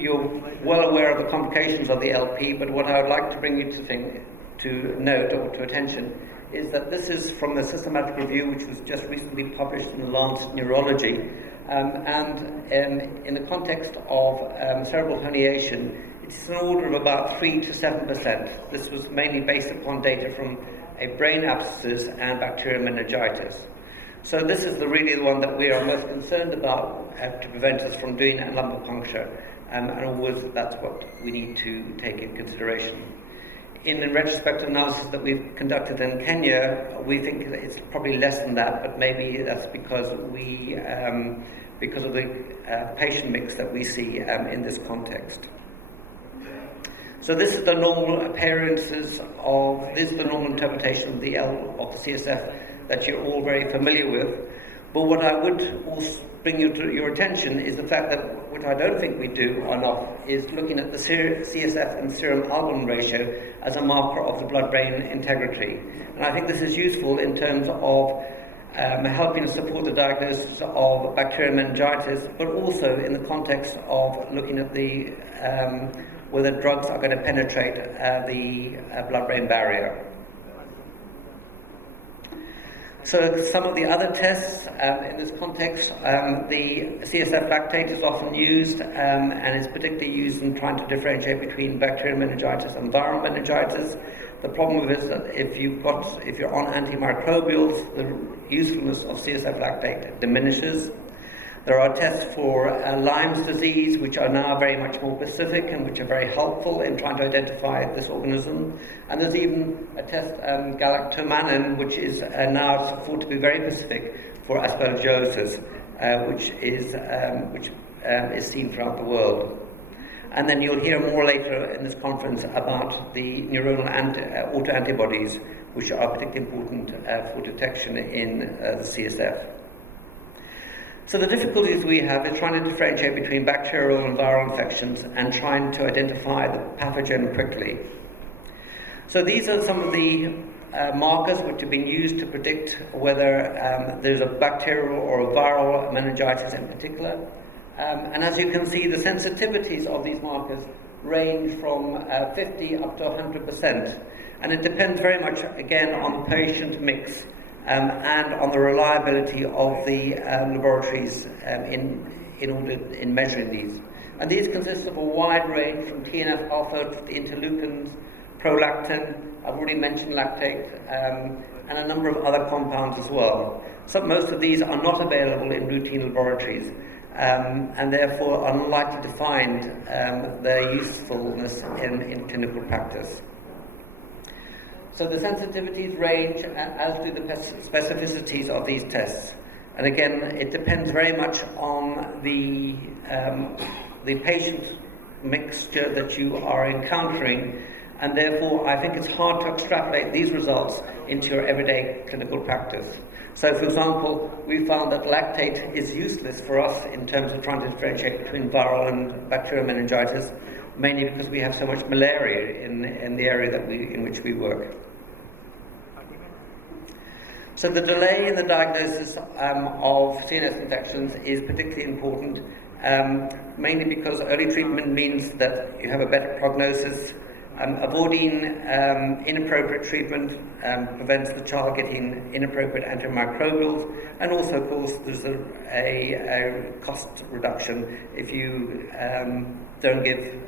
you're well aware of the complications of the LP, but what I would like to bring you to note or to attention is that this is from a systematic review which was just recently published in the Lancet Neurology, and in the context of cerebral herniation, it's an order of about 3 to 7%. This was mainly based upon data from a brain abscesses and bacterial meningitis. So this is really the one that we are most concerned about to prevent us from doing a lumbar puncture, and always that's what we need to take in consideration. In the retrospective analysis that we've conducted in Kenya, we think it's probably less than that, but maybe that's because of the patient mix that we see in this context. So this is the normal interpretation of the CSF that you're all very familiar with. But what I would also bring to your attention is the fact that what I don't think we do enough is looking at the CSF and serum albumin ratio as a marker of the blood-brain integrity. And I think this is useful in terms of helping support the diagnosis of bacterial meningitis, but also in the context of looking at whether drugs are going to penetrate the blood-brain barrier. So some of the other tests in this context, the CSF lactate is often used and is particularly used in trying to differentiate between bacterial meningitis and viral meningitis. The problem is that if you're on antimicrobials, the usefulness of CSF lactate diminishes. There are tests for Lyme's disease, which are now very much more specific and which are very helpful in trying to identify this organism. And there's even a test, galactomannan, which is now thought to be very specific for aspergillosis, which is seen throughout the world. And then you'll hear more later in this conference about the neuronal autoantibodies, which are particularly important for detection in the CSF. So the difficulties we have is trying to differentiate between bacterial and viral infections and trying to identify the pathogen quickly. So these are some of the markers which have been used to predict whether there's a bacterial or a viral meningitis in particular. And as you can see, the sensitivities of these markers range from 50 up to 100%. And it depends very much, again, on the patient mix and on the reliability of the laboratories in measuring these. And these consist of a wide range from TNF-alpha to interleukins, prolactin, I've already mentioned lactate, and a number of other compounds as well. So most of these are not available in routine laboratories, and therefore are unlikely to find their usefulness in clinical practice. So the sensitivities range, as do the specificities of these tests. And again, it depends very much on the patient mixture that you are encountering, and therefore I think it's hard to extrapolate these results into your everyday clinical practice. So for example, we found that lactate is useless for us in terms of trying to differentiate between viral and bacterial meningitis, mainly because we have so much malaria in the area in which we work. So the delay in the diagnosis of CNS infections is particularly important, mainly because early treatment means that you have a better prognosis. Avoiding inappropriate treatment prevents the child getting inappropriate antimicrobials, and also, of course, there's a cost reduction if you don't give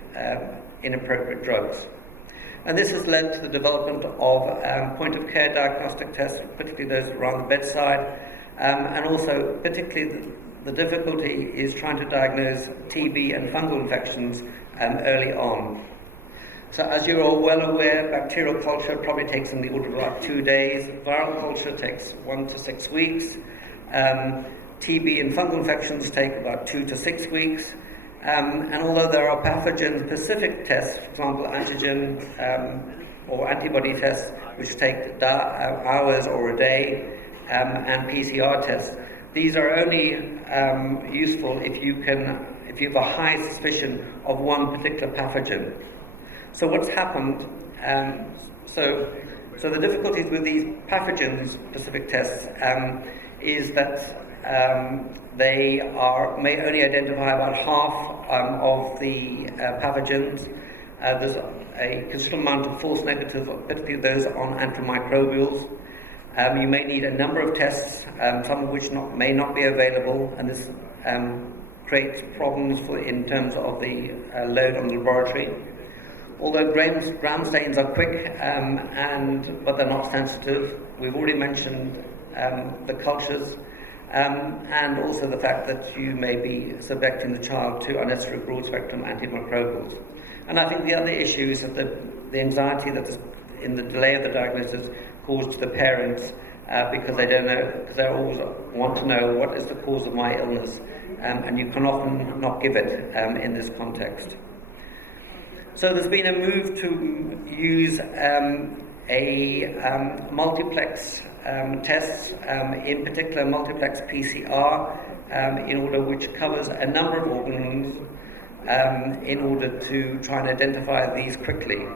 inappropriate drugs. And this has led to the development of point-of-care diagnostic tests, particularly those around the bedside, and also particularly the difficulty is trying to diagnose TB and fungal infections early on. So as you're all well aware, bacterial culture probably takes in the order of about 2 days. Viral culture takes 1 to 6 weeks. TB and fungal infections take about 2 to 6 weeks. And although there are pathogen-specific tests, for example, antigen or antibody tests, which take hours or a day, and PCR tests, these are only useful if you have a high suspicion of one particular pathogen. So what's happened? So So the difficulties with these pathogen-specific tests is that they may only identify about half of the pathogens. There's a considerable amount of false negatives, particularly those on antimicrobials. You may need a number of tests, some of which may not be available, and this creates problems in terms of the load on the laboratory. Although gram stains are quick, but they're not sensitive. We've already mentioned the cultures, and also the fact that you may be subjecting the child to unnecessary broad-spectrum antimicrobials. And I think the other issue is that the anxiety that is in the delay of the diagnosis caused to the parents because they don't know, because they always want to know what is the cause of my illness, and you can often not give it in this context. So there's been a move to use a multiplex tests, in particular multiplex PCR, in order which covers a number of organs in order to try and identify these quickly.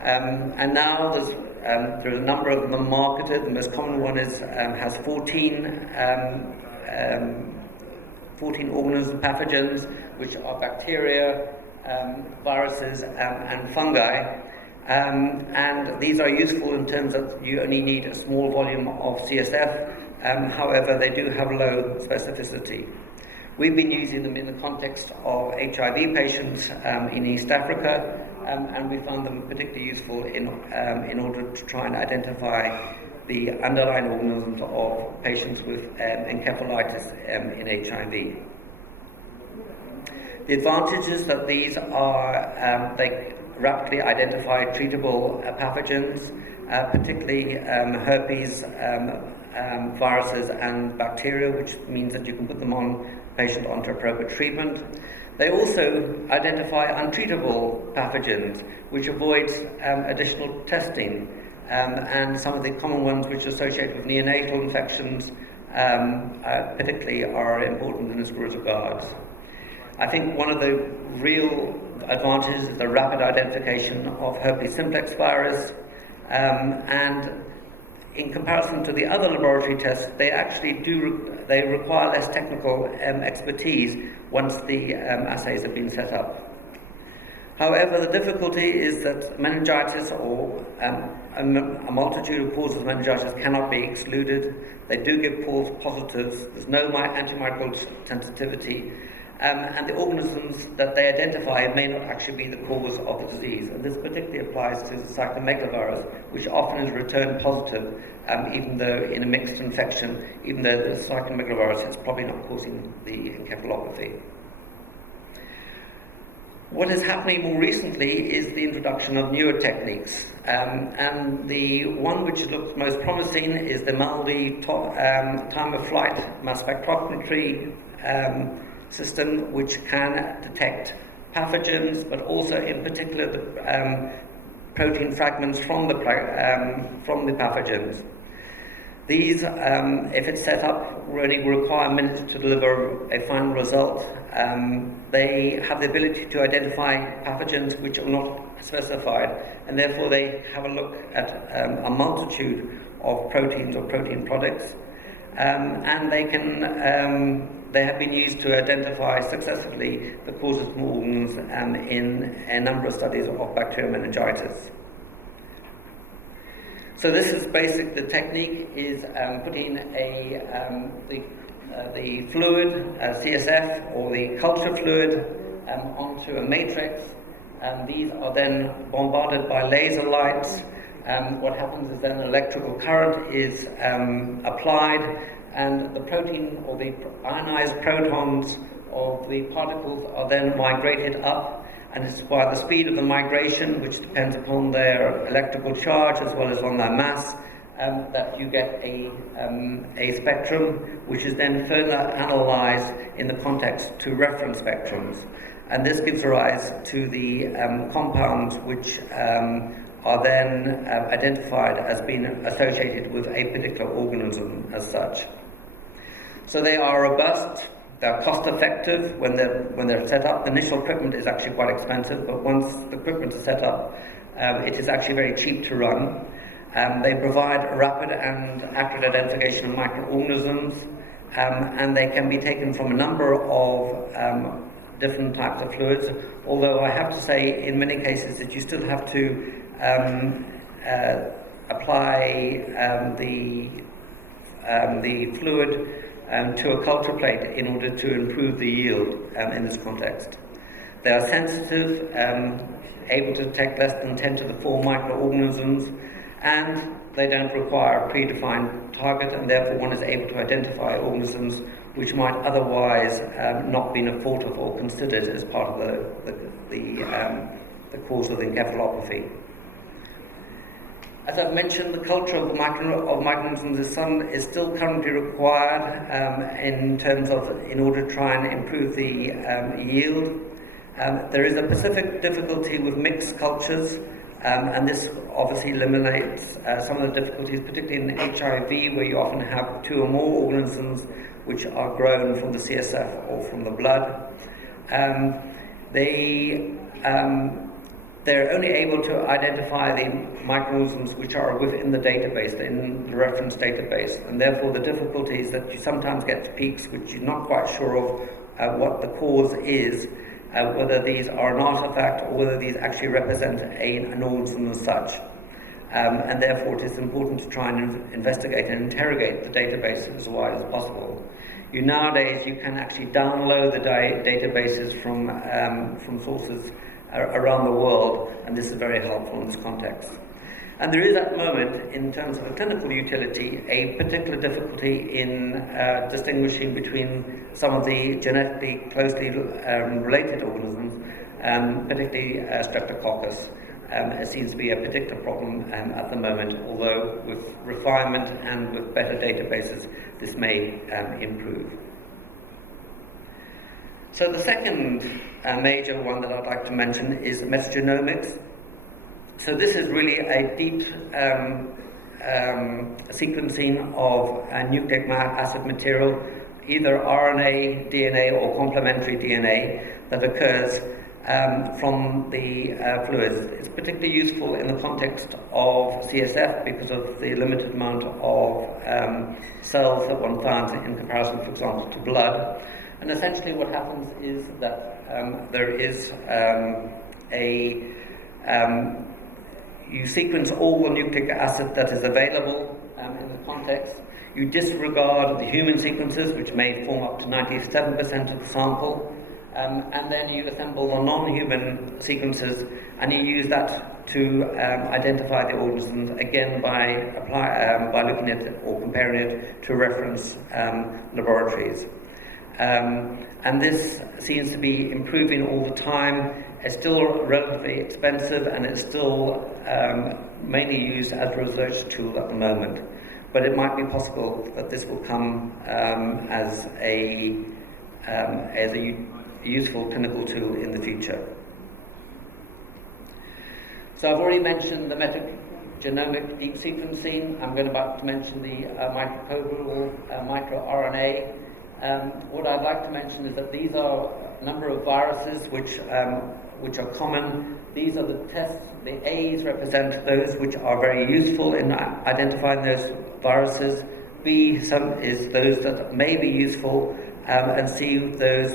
And now there's a number of them marketed. The most common one has 14 organisms, pathogens, which are bacteria, viruses, and fungi. And these are useful in terms of you only need a small volume of CSF, however they do have low specificity. We've been using them in the context of HIV patients in East Africa, and we found them particularly useful in order to try and identify the underlying organisms of patients with encephalitis in HIV. The advantages that these are, they rapidly identify treatable pathogens, particularly herpes, viruses and bacteria, which means that you can put them on patient onto appropriate treatment. They also identify untreatable pathogens, which avoids additional testing, and some of the common ones which are associated with neonatal infections particularly are important in this regards. I think one of the real advantages is the rapid identification of herpes simplex virus, and in comparison to the other laboratory tests, they actually they require less technical expertise once the assays have been set up. However, the difficulty is that meningitis or a multitude of causes of meningitis cannot be excluded. They do give false positives. There's no antimicrobial sensitivity. And the organisms that they identify may not actually be the cause of the disease. And this particularly applies to the cytomegalovirus, which often is returned positive, even though in a mixed infection, even though the cytomegalovirus is probably not causing the encephalopathy. What is happening more recently is the introduction of newer techniques. And the one which looks most promising is the MALDI time of flight mass spectrometry system, which can detect pathogens, but also in particular the protein fragments from the pathogens. These, if it's set up, really require minutes to deliver a final result. They have the ability to identify pathogens which are not specified, and therefore they have a look at a multitude of proteins or protein products, and they can. They have been used to identify successfully the causes of organs in a number of studies of bacterial meningitis. So this is basic. The technique is putting the fluid, CSF, or the culture fluid onto a matrix. These are then bombarded by laser lights. What happens is then an electrical current is applied, and the protein or the ionized protons of the particles are then migrated up, and it's by the speed of the migration, which depends upon their electrical charge as well as on their mass, that you get a spectrum, which is then further analyzed in the context to reference spectrums. And this gives rise to the compounds which are then identified as being associated with a particular organism as such. So they are robust, they're cost effective when they're set up. The initial equipment is actually quite expensive, but once the equipment is set up, it is actually very cheap to run. They provide rapid and accurate identification of microorganisms, and they can be taken from a number of different types of fluids, although I have to say in many cases that you still have to apply the fluid to a culture plate in order to improve the yield in this context. They are sensitive, able to detect less than 10 to the 4 microorganisms, and they don't require a predefined target, and therefore one is able to identify organisms which might otherwise not been thought of or considered as part of the cause of encephalopathy. As I've mentioned, the culture of microorganisms is still currently required in order to try and improve the yield. There is a specific difficulty with mixed cultures, and this obviously eliminates some of the difficulties, particularly in HIV, where you often have 2 or more organisms which are grown from the CSF or from the blood. They're only able to identify the microorganisms which are within the database, in the reference database, and therefore the difficulty is that you sometimes get peaks which you're not quite sure of what the cause is, whether these are an artifact or whether these actually represent an organism as such. And therefore it is important to try and investigate and interrogate the database as wide as possible. Nowadays you can actually download the databases from sources around the world, and this is very helpful in this context. And there is at the moment, in terms of clinical utility, a particular difficulty in distinguishing between some of the genetically closely related organisms, particularly Streptococcus. It seems to be a particular problem at the moment, although with refinement and with better databases, this may improve. So the second major one that I'd like to mention is metagenomics. So this is really a deep sequencing of nucleic acid material, either RNA, DNA, or complementary DNA that occurs from the fluids. It's particularly useful in the context of CSF because of the limited amount of cells that one finds in comparison, for example, to blood. And essentially what happens is that there is you sequence all the nucleic acid that is available in the context. You disregard the human sequences, which may form up to 97% of the sample, and then you assemble the non-human sequences, and you use that to identify the organisms, again by looking at it or comparing it to reference laboratories. And this seems to be improving all the time. It's still relatively expensive, and it's still mainly used as a research tool at the moment. But it might be possible that this will come as a useful clinical tool in the future. So I've already mentioned the metagenomic deep sequencing. I'm about to mention the microbial microRNA. What I'd like to mention is that these are a number of viruses which are common. These are the tests. The A's represent those which are very useful in identifying those viruses. B is those that may be useful, and C those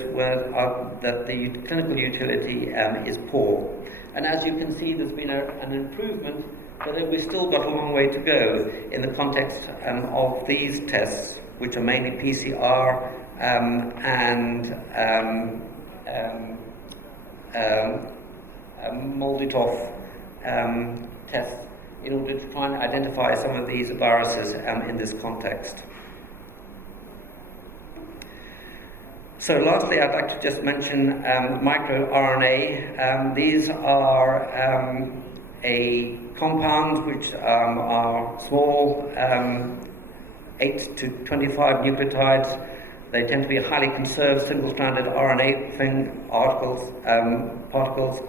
that the clinical utility is poor. And as you can see, there's been an improvement, but we've still got a long way to go in the context of these tests, which are mainly PCR and Molditov tests, in order to try and identify some of these viruses in this context. So lastly, I'd like to just mention microRNA. These are compounds which are small, 8 to 25 nucleotides. They tend to be highly conserved single-stranded RNA particles.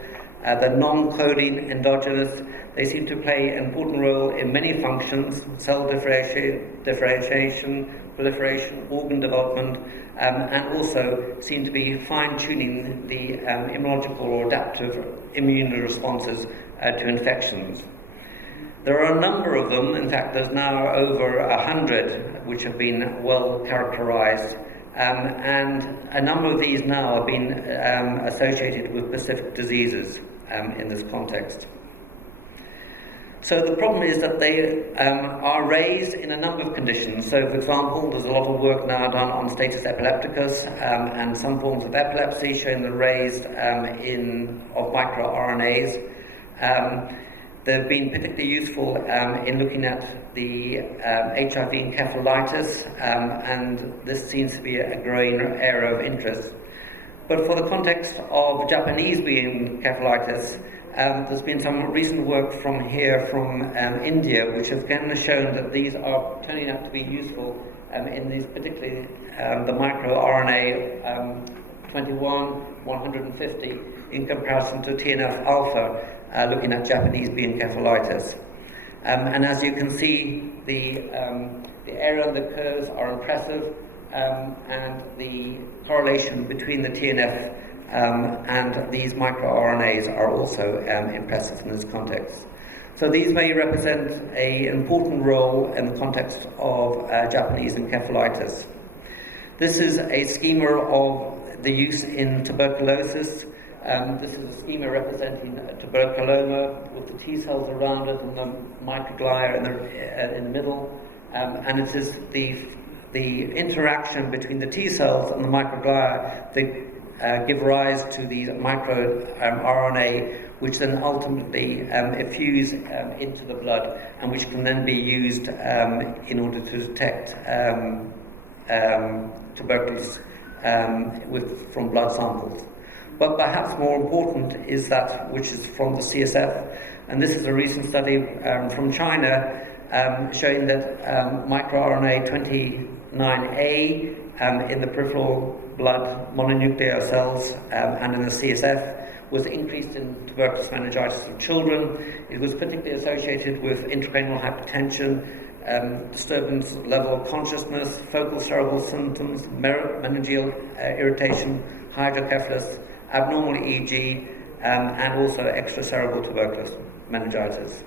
They're non-coding, endogenous. They seem to play an important role in many functions: cell differentiation, proliferation, organ development, and also seem to be fine-tuning the immunological or adaptive immune responses to infections. There are a number of them. In fact, there's now over 100 which have been well characterized, and a number of these now have been associated with specific diseases in this context. So the problem is that they are raised in a number of conditions. So, for example, there's a lot of work now done on status epilepticus and some forms of epilepsy showing the raised of microRNAs. They've been particularly useful in looking at the HIV encephalitis, and this seems to be a growing area of interest. But for the context of Japanese bee encephalitis, there's been some recent work from India, which has again shown that these are turning out to be useful in these, particularly the microRNA 21, 150, in comparison to TNF alpha, looking at Japanese bee encephalitis. And as you can see, the area of the curves are impressive, and the correlation between the TNF and these microRNAs are also impressive in this context. So these may represent an important role in the context of Japanese encephalitis. This is a schema of the use in tuberculosis. This is a schema representing tuberculoma with the T cells around it and the microglia in the middle, and it is the interaction between the T cells and the microglia that give rise to these microRNA, which then ultimately effuse into the blood, and which can then be used in order to detect tuberculosis from blood samples. But perhaps more important is that which is from the CSF, and this is a recent study from China showing that microRNA 29A in the peripheral blood mononuclear cells and in the CSF was increased in tuberculous meningitis of children. It was particularly associated with intracranial hypertension, disturbance level of consciousness, focal cerebral symptoms, meningeal irritation, hydrocephalus, abnormal EEG, and also extracerebral tuberculous meningitis.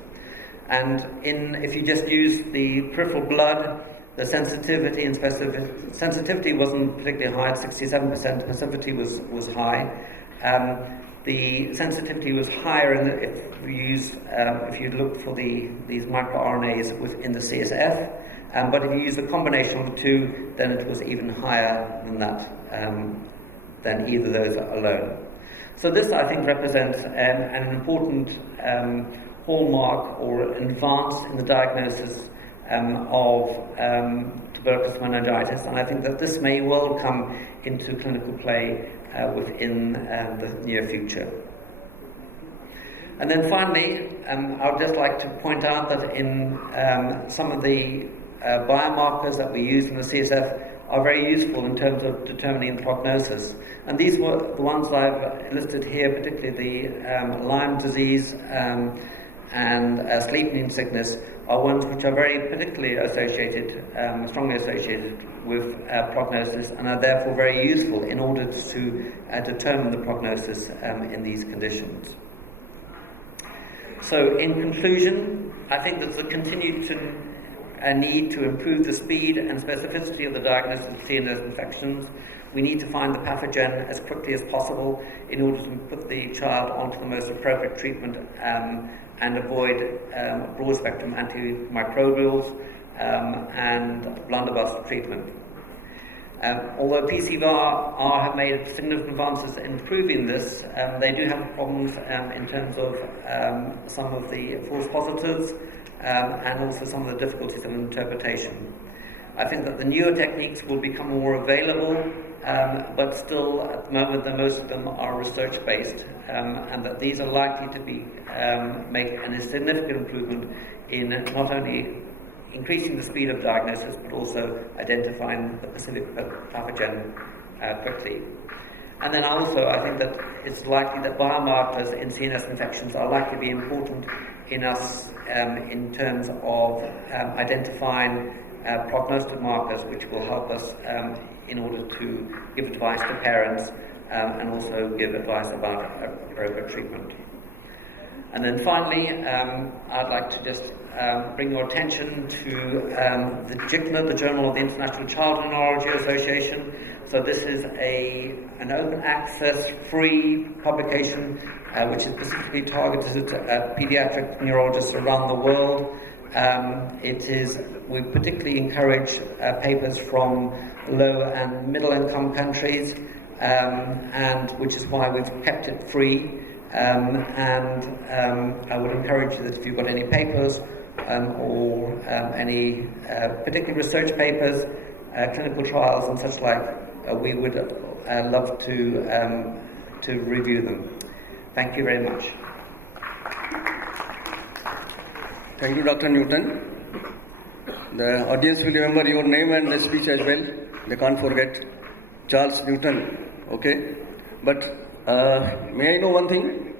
And if you just use the peripheral blood, the sensitivity and specificity, sensitivity wasn't particularly high at 67%, specificity was high. The sensitivity was higher if you look for these microRNAs within the CSF, but if you use the combination of the two, then it was even higher than that, than either of those alone. So this, I think, represents an important hallmark or advance in the diagnosis of tuberculous meningitis, and I think that this may well come into clinical play within the near future. And then finally, I would just like to point out that in some of the biomarkers that we use in the CSF are very useful in terms of determining prognosis. And these were the ones that I've listed here, particularly the Lyme disease and sleeping sickness, are ones which are very particularly associated, strongly associated with prognosis, and are therefore very useful in order to determine the prognosis in these conditions. So in conclusion, I think there's a continued need to improve the speed and specificity of the diagnosis of CNS infections. We need to find the pathogen as quickly as possible in order to put the child onto the most appropriate treatment and avoid broad-spectrum antimicrobials and blunderbuss treatment. Although PCVR have made significant advances in improving this, they do have problems in terms of some of the false positives and also some of the difficulties of interpretation. I think that the newer techniques will become more available, but still at the moment most of them are research-based, and that these are likely to make a significant improvement in not only increasing the speed of diagnosis, but also identifying the specific pathogen quickly. And then also, I think that it's likely that biomarkers in CNS infections are likely to be important in us in terms of identifying prognostic markers, which will help us in order to give advice to parents and also give advice about appropriate treatment. And then finally, I'd like to just bring your attention to the JICNA, the Journal of the International Child Neurology Association. So this is an open access, free publication which is specifically targeted at pediatric neurologists around the world. We particularly encourage papers from low and middle income countries, and which is why we've kept it free. I would encourage you that if you've got any papers or any particular research papers, clinical trials and such like, we would love to review them. Thank you very much. Thank you, Dr. Newton. The audience will remember your name and the speech as well. They can't forget. Charles Newton. Okay? But may I know one thing?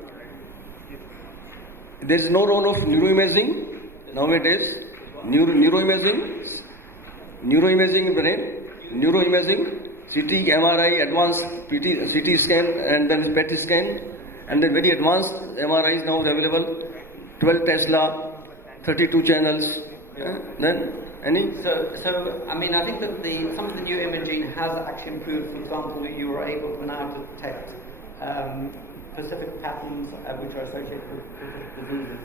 There is no role of neuroimaging nowadays. Neuroimaging in brain, neuroimaging, CT, MRI, advanced CT scan, and then PET scan, and then very advanced MRI is now available. 12 Tesla, 32 channels. Then any? So I mean, I think that some of the new imaging has actually improved. For example, you were able to now detect specific patterns which are associated with diseases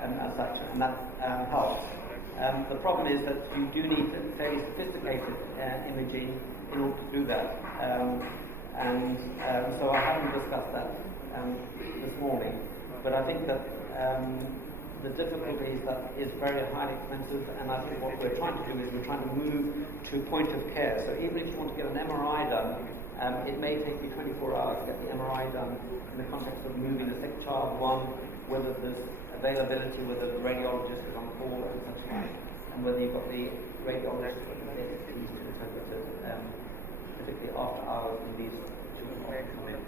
as such, and that helps. The problem is that you do need fairly sophisticated imaging in order to do that, so I haven't discussed that this morning, but I think that the difficulty is that it's very highly expensive, and I think what we're trying to do is we're trying to move to point of care. So even if you want to get an MRI done, it may take you 24 hours to get the MRI done in the context of moving a sick child, whether there's availability, whether the radiologist is on call and such like, and whether you've got the radiologist capabilities to interpret it, particularly after hours in these situations.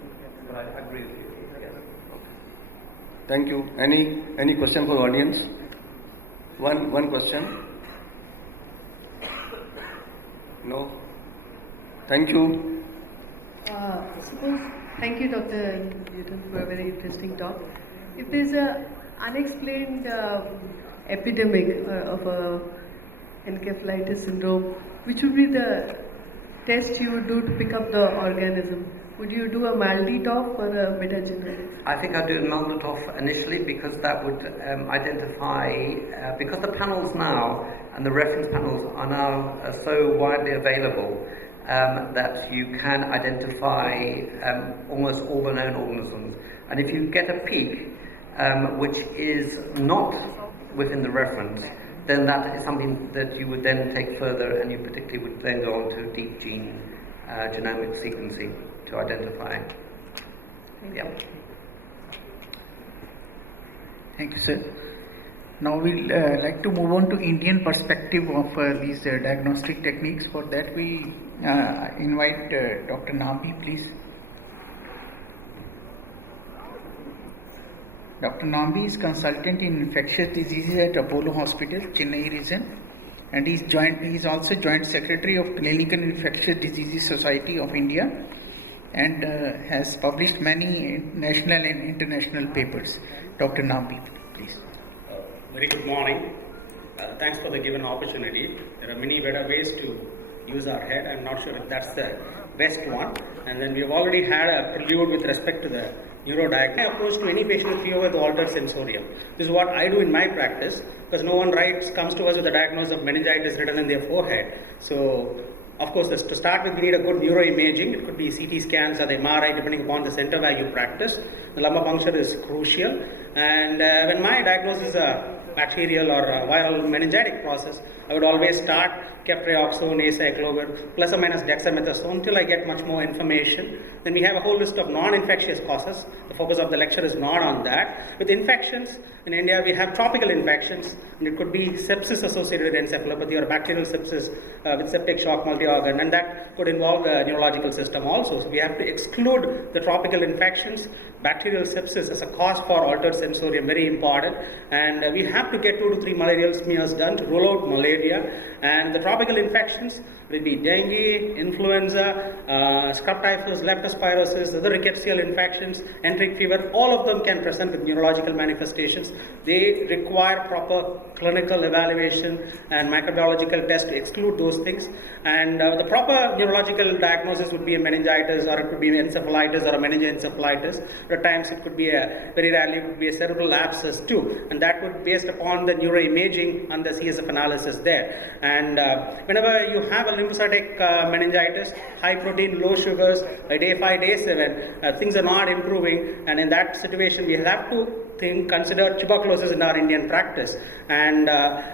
But I agree with you, yes. Thank you. Any question for audience? One question? No? Thank you. Thank you, Dr. Newton, for a very interesting talk. If there's an unexplained epidemic of encephalitis syndrome, which would be the test you would do to pick up the organism? Would you do a Maldi-Toff or a metagenomics? I think I'd do a Maldi-Toff initially, because that would identify, because the panels now and the reference panels are now so widely available that you can identify almost all the known organisms. And if you get a peak which is not within the reference, then that is something that you would then take further, and you particularly would then go on to deep gene genomic sequencing to identify. Yeah. Thank you, sir. Now we'll like to move on to Indian perspective of these diagnostic techniques. For that, we invite Dr. Nambi, please. Dr. Nambi is consultant in infectious diseases at Apollo Hospital, Chennai region, and he is also joint secretary of Clinical Infectious Diseases Society of India, and has published many national and international papers. Dr. Nambi, please. Very good morning. Thanks for the given opportunity. There are many better ways to use our head. I'm not sure if that's the best one. And then we have already had a prelude with respect to the neurodiagnostic approach to any patient with fever with altered sensorium. This is what I do in my practice, because no one comes to us with a diagnosis of meningitis written in their forehead. So, of course, to start with, we need a good neuroimaging. It could be CT scans or the MRI, depending upon the center where you practice. The lumbar puncture is crucial. And when my diagnosis is a bacterial or a viral meningitic process, I would always start ceftriaxone, acyclovir, plus or minus dexamethasone until I get much more information. Then we have a whole list of non-infectious causes. The focus of the lecture is not on that. With infections, in India we have tropical infections, and it could be sepsis associated with encephalopathy or bacterial sepsis with septic shock multi-organ, and that could involve the neurological system also. So we have to exclude the tropical infections. Bacterial sepsis as a cause for altered sensorium, very important, and we have have to get 2 to 3 malarial smears done to rule out malaria. And the tropical infections will be dengue, influenza, scrub typhus, leptospirosis, other rickettsial infections, enteric fever. All of them can present with neurological manifestations. They require proper clinical evaluation and microbiological tests to exclude those things. And the proper neurological diagnosis would be a meningitis, or it could be encephalitis or a meningoencephalitis. At times it could be very rarely it would be a cerebral abscess too, and that would be based upon the neuroimaging and the CSF analysis there. And whenever you have a lymphocytic meningitis, high protein, low sugars, by day 5, day 7, things are not improving, and in that situation we have to consider tuberculosis in our Indian practice. And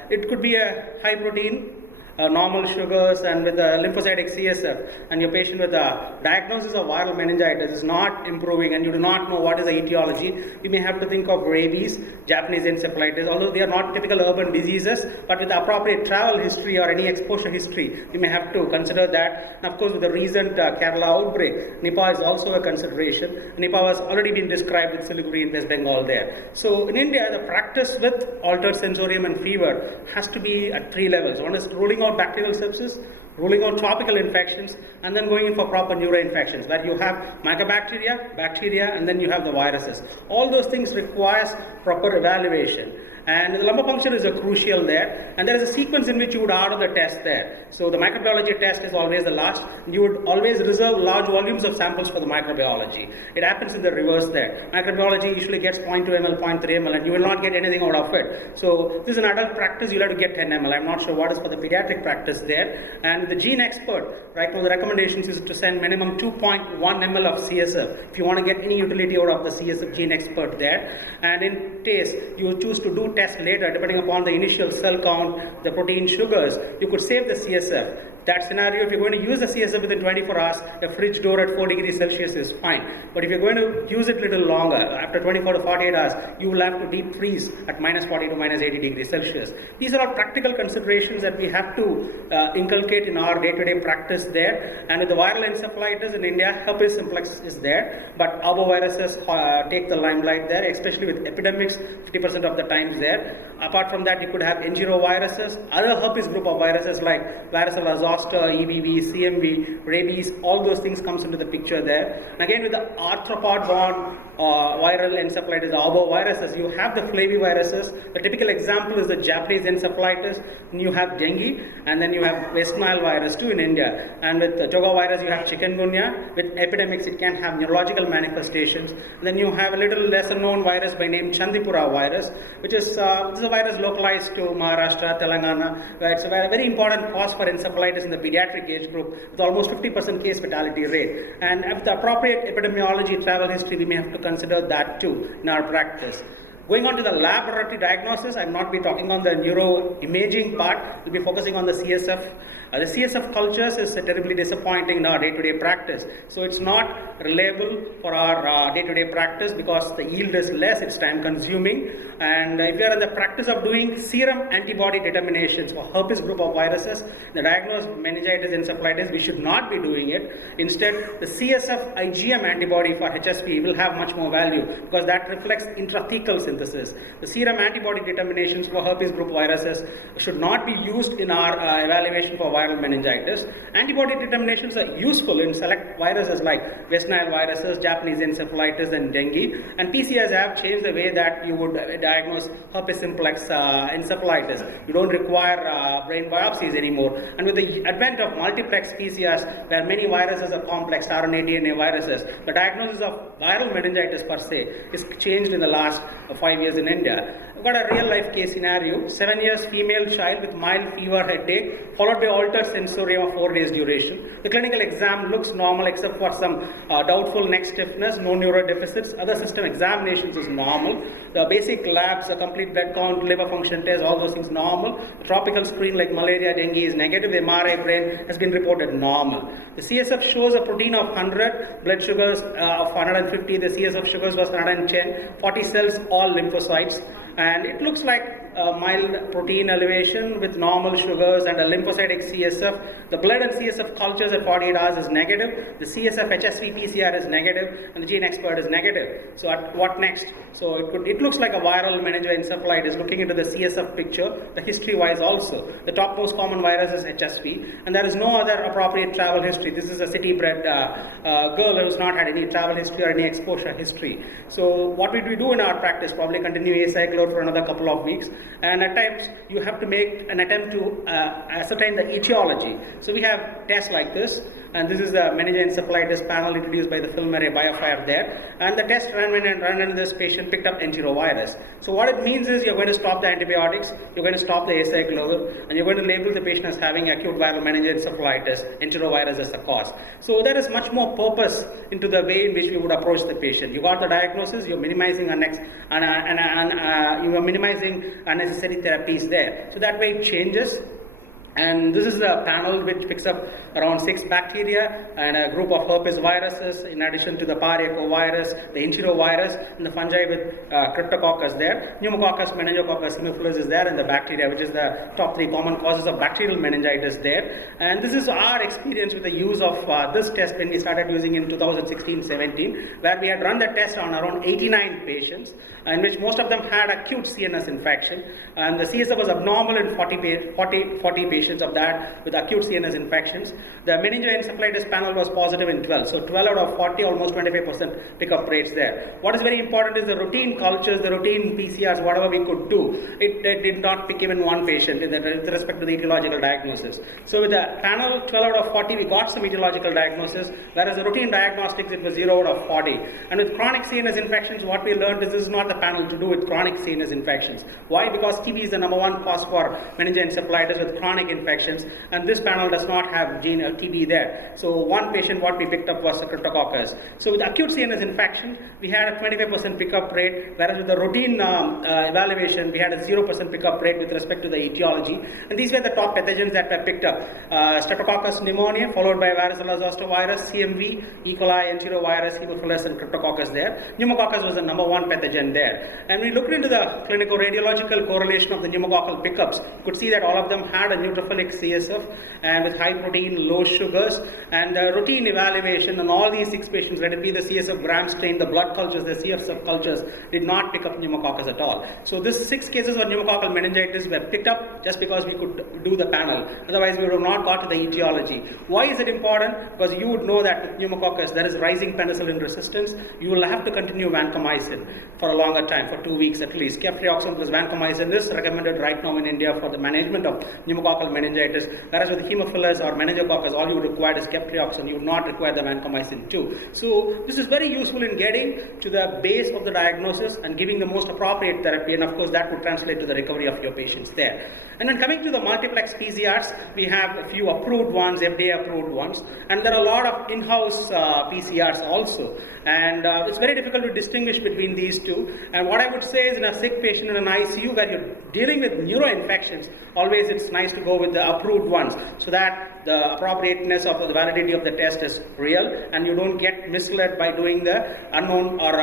it could be a high protein, normal sugars, and with a lymphocytic CSF, and your patient with a diagnosis of viral meningitis is not improving, and you do not know what is the etiology, you may have to think of rabies, Japanese encephalitis, although they are not typical urban diseases, but with appropriate travel history or any exposure history, you may have to consider that. And of course, with the recent Kerala outbreak, Nipah is also a consideration. Nipah has already been described with Siliguri in West Bengal there. So in India, the practice with altered sensorium and fever has to be at 3 levels. One is ruling out bacterial sepsis, ruling out tropical infections, and then going in for proper neuroinfections, where you have mycobacteria, bacteria, and then you have the viruses. All those things requires proper evaluation. And the lumbar puncture is a crucial there, and there is a sequence in which you would order the test there. So the microbiology test is always the last. You would always reserve large volumes of samples for the microbiology. It happens in the reverse there. Microbiology usually gets 0.2 ml, 0.3 ml, and you will not get anything out of it. So this is an adult practice, you'll have to get 10 ml. I'm not sure what is for the pediatric practice there. And the gene expert, right now the recommendations is to send minimum 2.1 ml of CSF if you want to get any utility out of the CSF gene expert there. And in case you choose to do test later, depending upon the initial cell count, the protein, sugars, you could save the CSF. That scenario, if you're going to use the CSF within 24 hours, a fridge door at 4 degrees Celsius is fine. But if you're going to use it a little longer, after 24 to 48 hours, you will have to deep freeze at minus 40 to minus 80 degrees Celsius. These are all practical considerations that we have to inculcate in our day-to-day practice there. And with the viral encephalitis in India, herpes simplex is there, but arboviruses take the limelight there, especially with epidemics, 50% of the times there. Apart from that, you could have enteroviruses, other herpes group of viruses like varicella zoster, EBV, CMV, rabies, all those things comes into the picture there. And again, with the arthropod-borne viral encephalitis, arboviruses, you have the flaviviruses. The typical example is the Japanese encephalitis. You have dengue, and then you have West Nile virus too in India. And with the Toga virus, you have chikungunya. With epidemics, it can have neurological manifestations. And then you have a little lesser known virus by name Chandipura virus, which is this is a virus localized to Maharashtra, Telangana, where it's a very important cause for encephalitis in the pediatric age group, with almost 50% case fatality rate. And with the appropriate epidemiology travel history, we may have to consider that too in our practice. Going on to the laboratory diagnosis, I will not be talking on the neuroimaging part, we will be focusing on the CSF. The CSF cultures is terribly disappointing in our day-to-day practice. So it's not reliable for our day-to-day practice because the yield is less, it's time consuming. And if you are in the practice of doing serum antibody determinations for herpes group of viruses, the diagnosed meningitis encephalitis, we should not be doing it. Instead, the CSF IgM antibody for HSV will have much more value because that reflects intrathecal synthesis. The serum antibody determinations for herpes group viruses should not be used in our evaluation for viral meningitis. Antibody determinations are useful in select viruses like West Nile viruses, Japanese encephalitis, and dengue. And PCRs have changed the way that you would diagnose herpes simplex encephalitis. You don't require brain biopsies anymore. And with the advent of multiplex PCRs, where many viruses are complex RNA, DNA viruses, the diagnosis of viral meningitis per se is changed in the last 5 years in India. I've got a real life case scenario, 7 years female child with mild fever, headache, followed by altered sensorium of 4 days duration. The clinical exam looks normal except for some doubtful neck stiffness, no neurodeficits. Other system examinations is normal. The basic labs, the complete blood count, liver function test, all those things normal. The tropical screen like malaria, dengue is negative. The MRI brain has been reported normal. The CSF shows a protein of 100, blood sugars of 150, the CSF sugars was 110, 40 cells, all lymphocytes. And it looks like mild protein elevation with normal sugars and a lymphocytic CSF. The blood and CSF cultures at 48 hours is negative. The CSF HSV PCR is negative, and the gene expert is negative. So what next? So it looks like a viral meningoencephalitis. Looking into the CSF picture, the history-wise also, the top most common virus is HSV, and there is no other appropriate travel history. This is a city-bred girl who has not had any travel history or any exposure history. So what we do in our practice, probably continue acyclovir for another couple of weeks, and at times you have to make an attempt to ascertain the etiology. So we have tests like this, and this is the meningoencephalitis panel introduced by the film array BioFire there, and the test ran in this patient picked up enterovirus. So what it means is you're going to stop the antibiotics, you're going to stop the acyclovir, and you're going to label the patient as having acute viral meningoencephalitis, enterovirus as the cause. So there is much more purpose into the way in which we would approach the patient. You got the diagnosis, you're minimizing you are minimizing unnecessary therapies there. So that way it changes. And this is the panel which picks up around 6 bacteria and a group of herpes viruses, in addition to the parvovirus, the enterovirus, and the fungi with cryptococcus there. Pneumococcus, meningococcus, haemophilus is there, and the bacteria, which is the top 3 common causes of bacterial meningitis there. And this is our experience with the use of this test when we started using in 2016-17, where we had run the test on around 89 patients, in which most of them had acute CNS infection, and the CSF was abnormal in 40 patients of that with acute CNS infections. The meningoencephalitis panel was positive in 12, so 12 out of 40, almost 25% pickup rates there. What is very important is the routine cultures, the routine PCRs, whatever we could do, it did not pick even one patient with respect to the etiological diagnosis. So with the panel 12 out of 40, we got some etiological diagnosis, whereas the routine diagnostics, it was 0 out of 40. And with chronic CNS infections, what we learned is this is not the panel to do with chronic CNS infections. Why? Because TB is the number 1 cause for meningoencephalitis with chronic infections, and this panel does not have gene TB there. So one patient, what we picked up was cryptococcus. So with acute CNS infection, we had a 25% pickup rate, whereas with the routine evaluation, we had a 0% pickup rate with respect to the etiology. And these were the top pathogens that were picked up: Streptococcus pneumonia, followed by varicella zoster virus, CMV, E. coli, enterovirus, haemophilus, and cryptococcus there. Pneumococcus was the number 1 pathogen there. And we looked into the clinical radiological correlation of the pneumococcal pickups. You could see that all of them had a neutrophilic CSF and with high protein, low sugars, and the routine evaluation on all these 6 patients, let it be the CSF gram strain, the blood cultures, the CSF cultures, did not pick up pneumococcus at all. So these 6 cases of pneumococcal meningitis were picked up just because we could do the panel. Otherwise, we would have not got to the etiology. Why is it important? Because you would know that with pneumococcus, there is rising penicillin resistance. You will have to continue vancomycin for a longer time, for 2 weeks at least. Ceftriaxone plus vancomycin is recommended right now in India for the management of pneumococcal meningitis, whereas with haemophilus or meningococcus, all you would require is ceftriaxone. You would not require the vancomycin too. So this is very useful in getting to the base of the diagnosis and giving the most appropriate therapy, and of course that would translate to the recovery of your patients there. And then coming to the multiplex PCRs, we have a few approved ones, FDA approved ones, and there are a lot of in-house PCRs also. And it's very difficult to distinguish between these two. And what I would say is, in a sick patient in an ICU where you're dealing with neuroinfections, always it's nice to go with the approved ones, so that the appropriateness of the validity of the test is real, and you don't get misled by doing the unknown or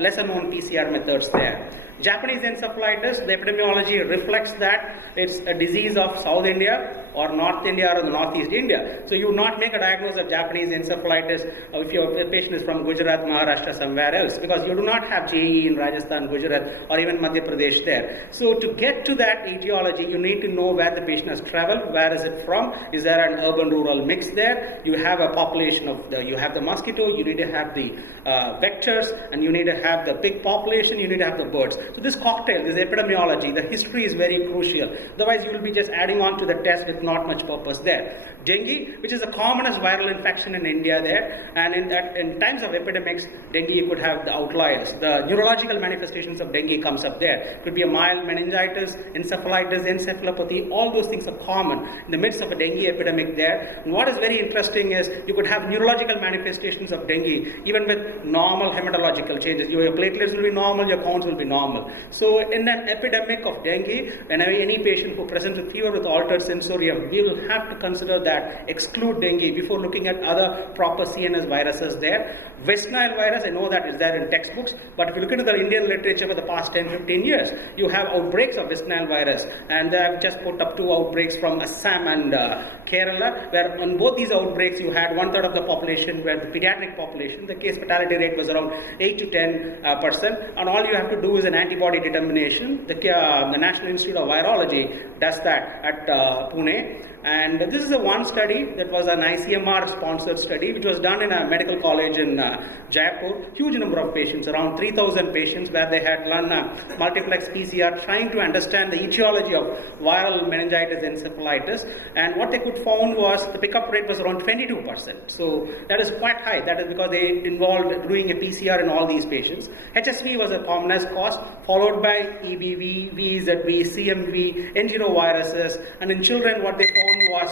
lesser known PCR methods there. Japanese encephalitis, the epidemiology reflects that it's a disease of South India or North India or the Northeast India. So you would not make a diagnosis of Japanese encephalitis if your patient is from Gujarat, Maharashtra, somewhere else, because you do not have JE in Rajasthan, Gujarat, or even Madhya Pradesh there. So to get to that etiology, you need to know where the patient has traveled, where is it from, is there an urban-rural mix there, you have a population of you have the mosquito, you need to have the vectors, and you need to have the pig population, you need to have the birds. So this cocktail, this epidemiology, the history is very crucial. Otherwise, you will be just adding on to the test with not much purpose there. Dengue, which is the commonest viral infection in India there, and in times of epidemics, dengue, you could have the outliers. The neurological manifestations of dengue comes up there. It could be a mild meningitis, encephalitis, encephalopathy, all those things are common in the midst of a dengue epidemic there. And what is very interesting is you could have neurological manifestations of dengue even with normal hematological changes. Your platelets will be normal, your counts will be normal. normal. So in an epidemic of dengue, whenever any patient who presents with fever with altered sensorium, we will have to consider that, exclude dengue before looking at other proper CNS viruses there. West Nile virus, I know that is there in textbooks, but if you look into the Indian literature for the past 10-15 years, you have outbreaks of West Nile virus, and they have just put up 2 outbreaks from Assam and Kerala, where on both these outbreaks you had 1/3 of the population, where the pediatric population, the case fatality rate was around 8 to 10%, and all you have to do is an antibody determination. The National Institute of Virology does that at Pune. And this is one study that was an ICMR sponsored study, which was done in a medical college in Jaipur. Huge number of patients, around 3,000 patients, where they had run multiplex PCR trying to understand the etiology of viral meningitis encephalitis. And what they could found was the pickup rate was around 22%. So that is quite high. That is because they involved doing a PCR in all these patients. HSV was a commonest cause, followed by EBV, VZV, CMV, enteroviruses, and in children what they found was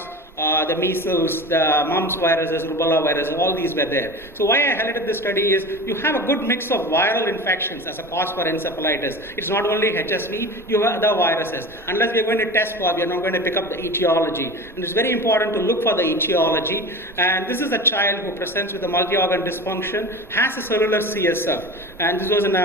the measles, the mumps viruses, rubella virus, all these were there. So why I highlighted this study is you have a good mix of viral infections as a cause for encephalitis. It's not only HSV, you have other viruses. Unless we are going to test for, we are not going to pick up the etiology. And it's very important to look for the etiology. And this is a child who presents with a multi-organ dysfunction, has a cellular CSF. And this was in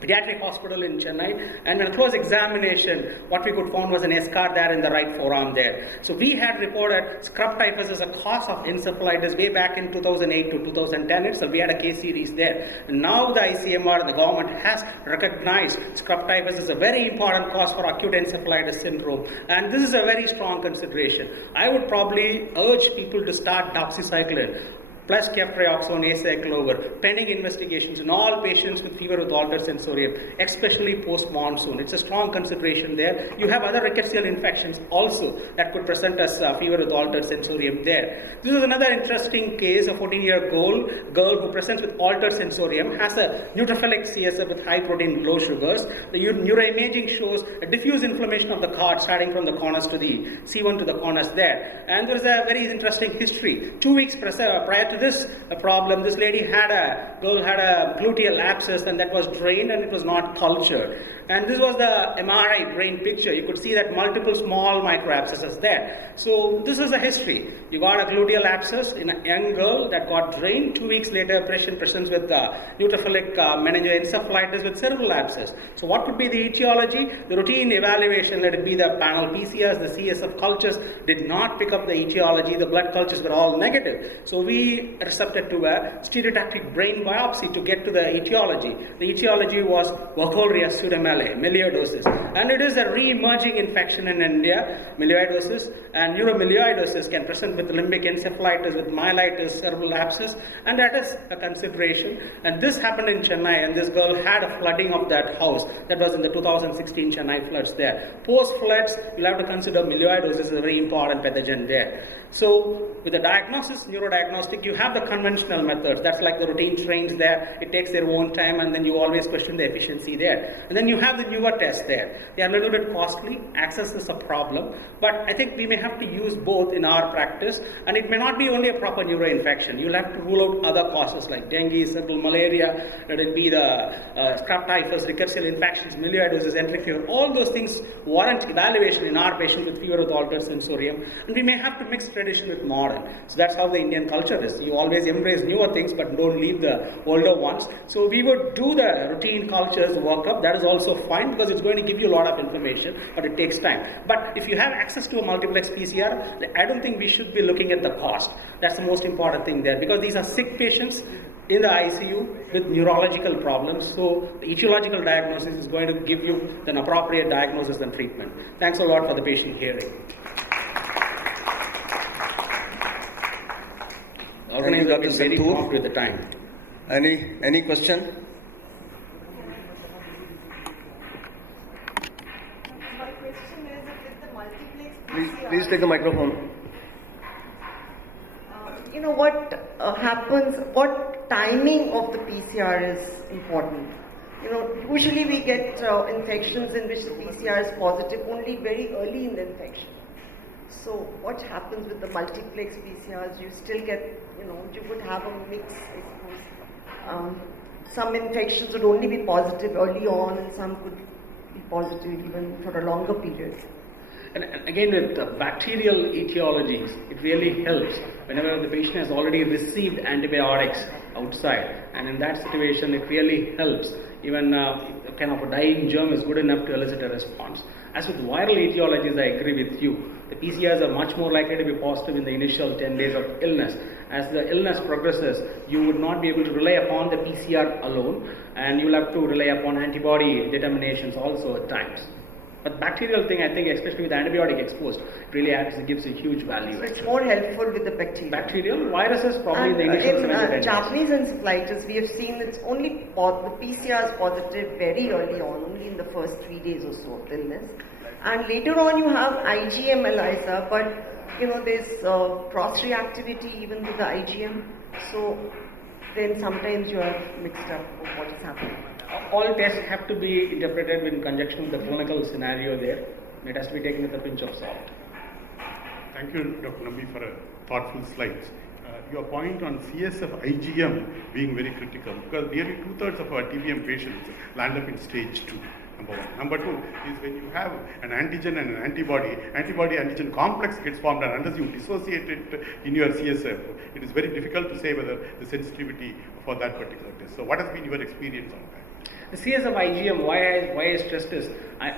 pediatric hospital in Chennai, and in a close examination, what we could find was an scar there in the right forearm there. So we had reported scrub typhus as a cause of encephalitis way back in 2008 to 2010. So we had a case series there. Now the ICMR, the government, has recognized scrub typhus as a very important cause for acute encephalitis syndrome, and this is a very strong consideration. I would probably urge people to start doxycycline plus ceftriaxone, acyclovir, pending investigations in all patients with fever with altered sensorium, especially post-monsoon. It's a strong consideration there. You have other rickettsial infections also that could present as fever with altered sensorium there. This is another interesting case. A 14-year-old girl who presents with altered sensorium has a neutrophilic CSF with high protein, low sugars. The neuroimaging shows a diffuse inflammation of the cord starting from the corners to the C1 to the corners there. And there is a very interesting history. 2 weeks prior to this problem, this lady had a gluteal abscess, and that was drained and it was not cultured. And this was the MRI brain picture. You could see that multiple small microabscesses there. So this is the history. You got a gluteal abscess in a young girl that got drained. 2 weeks later, patient presents with neutrophilic meningoencephalitis with cerebral abscess. So what could be the etiology? The routine evaluation, let it be the panel PCRs, the CSF cultures, did not pick up the etiology. The blood cultures were all negative. So we resorted to a stereotactic brain biopsy to get to the etiology. The etiology was Burkholderia pseudomyelitis, melioidosis, and it is a re-emerging infection in India. Melioidosis and neuromyelioidosis can present with limbic encephalitis, with myelitis, cerebral abscess, and that is a consideration. And this happened in Chennai, and this girl had a flooding of that house. That was in the 2016 Chennai floods there. Post floods, you'll have to consider melioidosis is a very important pathogen there. So with the diagnosis, neurodiagnostic, you have the conventional methods. That's like the routine trains there. It takes their own time, and then you always question the efficiency there. And then you have the newer tests there. They are a little bit costly. Access is a problem. But I think we may have to use both in our practice. And it may not be only a proper neuroinfection. You'll have to rule out other causes like dengue, cerebral malaria, let it be the scrub typhus, rickettsial infections, melioidosis, enteric fever. All those things warrant evaluation in our patients with fever with altered sensorium. And we may have to mix tradition with modern. So that's how the Indian culture is. You always embrace newer things but don't leave the older ones. So we would do the routine cultures workup. That is also fine because it's going to give you a lot of information, but it takes time. But if you have access to a multiplex PCR, I don't think we should be looking at the cost. That's the most important thing there, because these are sick patients in the ICU with neurological problems. So the etiological diagnosis is going to give you an appropriate diagnosis and treatment. Thanks a lot for the patient hearing. Organizer is very prompt with the time. Any question? My question is, with the multiplex PCR, Please take the microphone. you know what happens, what timing of the PCR is important. You know, usually we get infections in which the PCR is positive only very early in the infection. So what happens with the multiplex PCRs? You still get, you know, you could have a mix, I suppose. some infections would only be positive early on and some could be positive even for a longer period. And again, with bacterial etiologies, it really helps whenever the patient has already received antibiotics outside, and in that situation, it really helps. Even kind of a dying germ is good enough to elicit a response. As with viral etiologies, I agree with you. The PCRs are much more likely to be positive in the initial 10 days of illness. As the illness progresses, you would not be able to rely upon the PCR alone, and you will have to rely upon antibody determinations also at times. But bacterial thing, I think, especially with antibiotic exposed, really gives a huge value. So it's more helpful with the bacteria. Bacterial, viruses probably in the initial 7 to 10 days. Japanese encephalitis, we have seen it's only the PCR is positive very early on, only in the first 3 days or so of illness. And later on you have IgM ELISA, but there's cross-reactivity even with the IgM. So then sometimes you are mixed up with what is happening. All tests have to be interpreted in conjunction with the clinical scenario there. It has to be taken with a pinch of salt. Thank you, Dr. Nambi, for a thoughtful slides. Your point on CSF IgM being very critical, because nearly 2/3 of our TBM patients land up in stage 2. Number one. Number two is when you have an antigen and an antibody-antigen complex gets formed, and unless you dissociate it in your CSF, it is very difficult to say whether the sensitivity for that particular test. So what has been your experience on that? The CSF IgM, why I stressed this,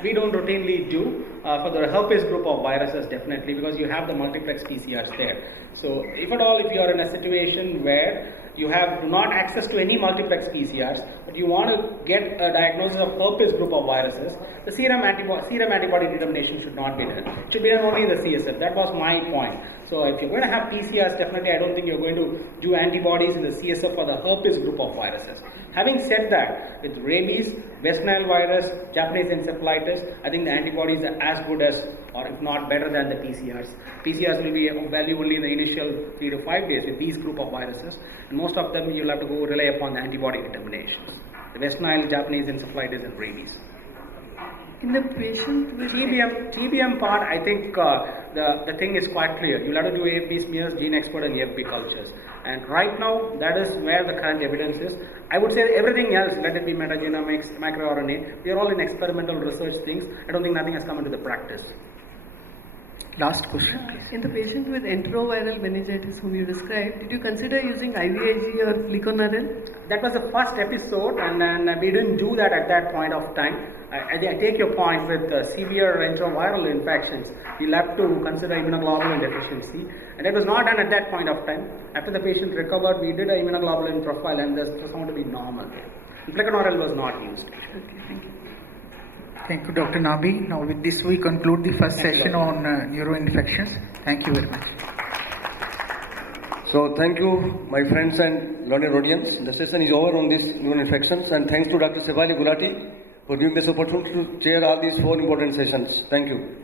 we don't routinely do for the herpes group of viruses, definitely, because you have the multiplex PCRs there. So if at all, if you are in a situation where you have not access to any multiplex PCRs, but you want to get a diagnosis of herpes group of viruses, the serum antibody determination should not be done. It should be done only in the CSF. That was my point. So if you're going to have PCRs, definitely I don't think you're going to do antibodies in the CSF for the herpes group of viruses. Having said that, with rabies, West Nile virus, Japanese encephalitis, I think the antibodies are as good as, or if not better than the PCRs. PCRs will be of value only in the initial 3 to 5 days with these group of viruses, and most of them you'll have to go rely upon the antibody determinations. The West Nile, Japanese encephalitis, and rabies. In the patient with TBM part, I think the thing is quite clear. You'll have to do AFP smears, gene expert, and AFP cultures. And right now, that is where the current evidence is. I would say everything else, let it be metagenomics, microRNA, we are all in experimental research things. I don't think nothing has come into the practice. Last question, please. In the patient with enteroviral meningitis whom you described, did you consider using IVIG or fluconazole? That was the first episode, and we didn't do that at that point of time. I take your point with severe enteroviral infections. We'll have to consider immunoglobulin deficiency, and it was not done at that point of time. After the patient recovered, we did an immunoglobulin profile, and this was found to be normal. Fluconazole was not used. Okay, thank you. Thank you, Dr. Nabi. Now with this we conclude the first session on neuroinfections. Thank you very much. So thank you, my friends and learned audience. The session is over on these neuroinfections, and thanks to Dr. Shefali Gulati for giving this opportunity to chair all these 4 important sessions. Thank you.